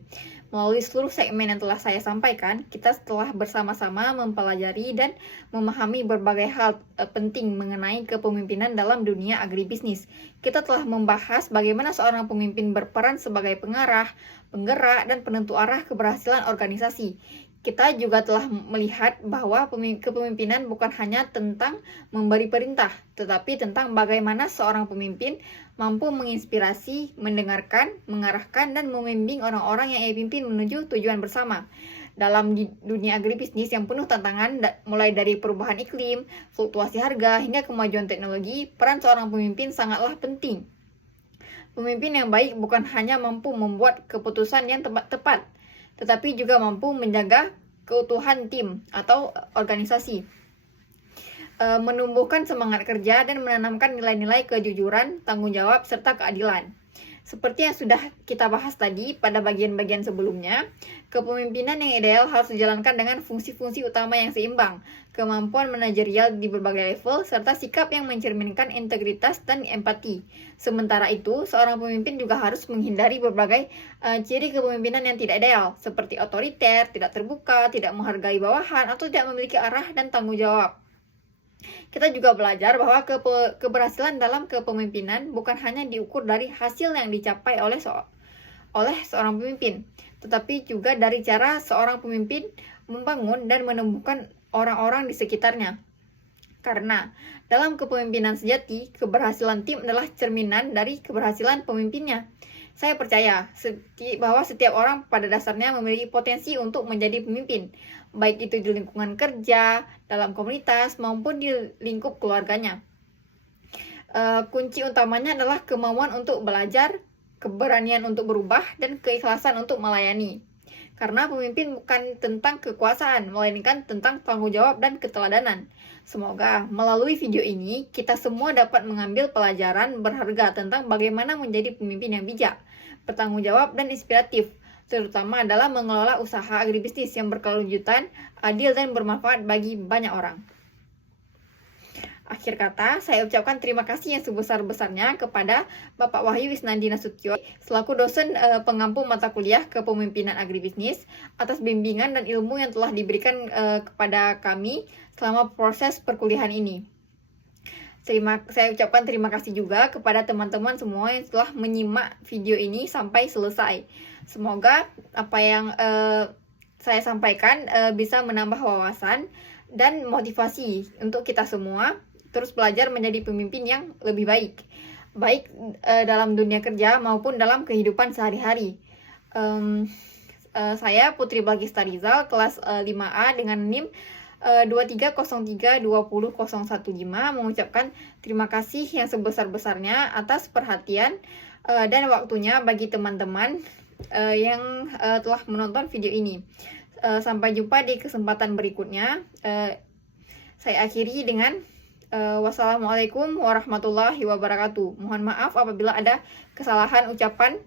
Melalui seluruh segmen yang telah saya sampaikan, kita telah bersama-sama mempelajari dan memahami berbagai hal penting mengenai kepemimpinan dalam dunia agribisnis. Kita telah membahas bagaimana seorang pemimpin berperan sebagai pengarah, penggerak, dan penentu arah keberhasilan organisasi. Kita juga telah melihat bahwa kepemimpinan bukan hanya tentang memberi perintah, tetapi tentang bagaimana seorang pemimpin mampu menginspirasi, mendengarkan, mengarahkan, dan membimbing orang-orang yang ia pimpin menuju tujuan bersama. Dalam dunia agribisnis yang penuh tantangan, mulai dari perubahan iklim, fluktuasi harga, hingga kemajuan teknologi, peran seorang pemimpin sangatlah penting. Pemimpin yang baik bukan hanya mampu membuat keputusan yang tepat, tetapi juga mampu menjaga keutuhan tim atau organisasi, menumbuhkan semangat kerja, dan menanamkan nilai-nilai kejujuran, tanggung jawab, serta keadilan. Seperti yang sudah kita bahas tadi pada bagian-bagian sebelumnya, kepemimpinan yang ideal harus dijalankan dengan fungsi-fungsi utama yang seimbang, kemampuan manajerial di berbagai level, serta sikap yang mencerminkan integritas dan empati. Sementara itu, seorang pemimpin juga harus menghindari berbagai ciri kepemimpinan yang tidak ideal, seperti otoriter, tidak terbuka, tidak menghargai bawahan, atau tidak memiliki arah dan tanggung jawab. Kita juga belajar bahwa keberhasilan dalam kepemimpinan bukan hanya diukur dari hasil yang dicapai oleh seorang pemimpin, tetapi juga dari cara seorang pemimpin membangun dan menumbuhkan orang-orang di sekitarnya. Karena dalam kepemimpinan sejati, keberhasilan tim adalah cerminan dari keberhasilan pemimpinnya. Saya percaya bahwa setiap orang pada dasarnya memiliki potensi untuk menjadi pemimpin, baik itu di lingkungan kerja, dalam komunitas, maupun di lingkup keluarganya. Kunci utamanya adalah kemauan untuk belajar, keberanian untuk berubah, dan keikhlasan untuk melayani. Karena pemimpin bukan tentang kekuasaan, melainkan tentang tanggung jawab dan keteladanan. Semoga melalui video ini, kita semua dapat mengambil pelajaran berharga tentang bagaimana menjadi pemimpin yang bijak, bertanggung jawab, dan inspiratif, terutama dalam mengelola usaha agribisnis yang berkelanjutan, adil, dan bermanfaat bagi banyak orang. Akhir kata, saya ucapkan terima kasih yang sebesar-besarnya kepada Bapak Wahyu Wisnandi Nasution selaku dosen pengampu mata kuliah kepemimpinan agribisnis atas bimbingan dan ilmu yang telah diberikan kepada kami selama proses perkuliahan ini. Saya ucapkan terima kasih juga kepada teman-teman semua yang telah menyimak video ini sampai selesai. Semoga apa yang saya sampaikan bisa menambah wawasan dan motivasi untuk kita semua terus belajar menjadi pemimpin yang lebih baik dalam dunia kerja maupun dalam kehidupan sehari-hari. Saya Putri Blagista Rizal, kelas 5A dengan NIM 2303200115, mengucapkan terima kasih yang sebesar-besarnya atas perhatian dan waktunya bagi teman-teman yang telah menonton video ini. Sampai jumpa di kesempatan berikutnya. Saya akhiri dengan wassalamualaikum warahmatullahi wabarakatuh. Mohon maaf apabila ada kesalahan ucapan.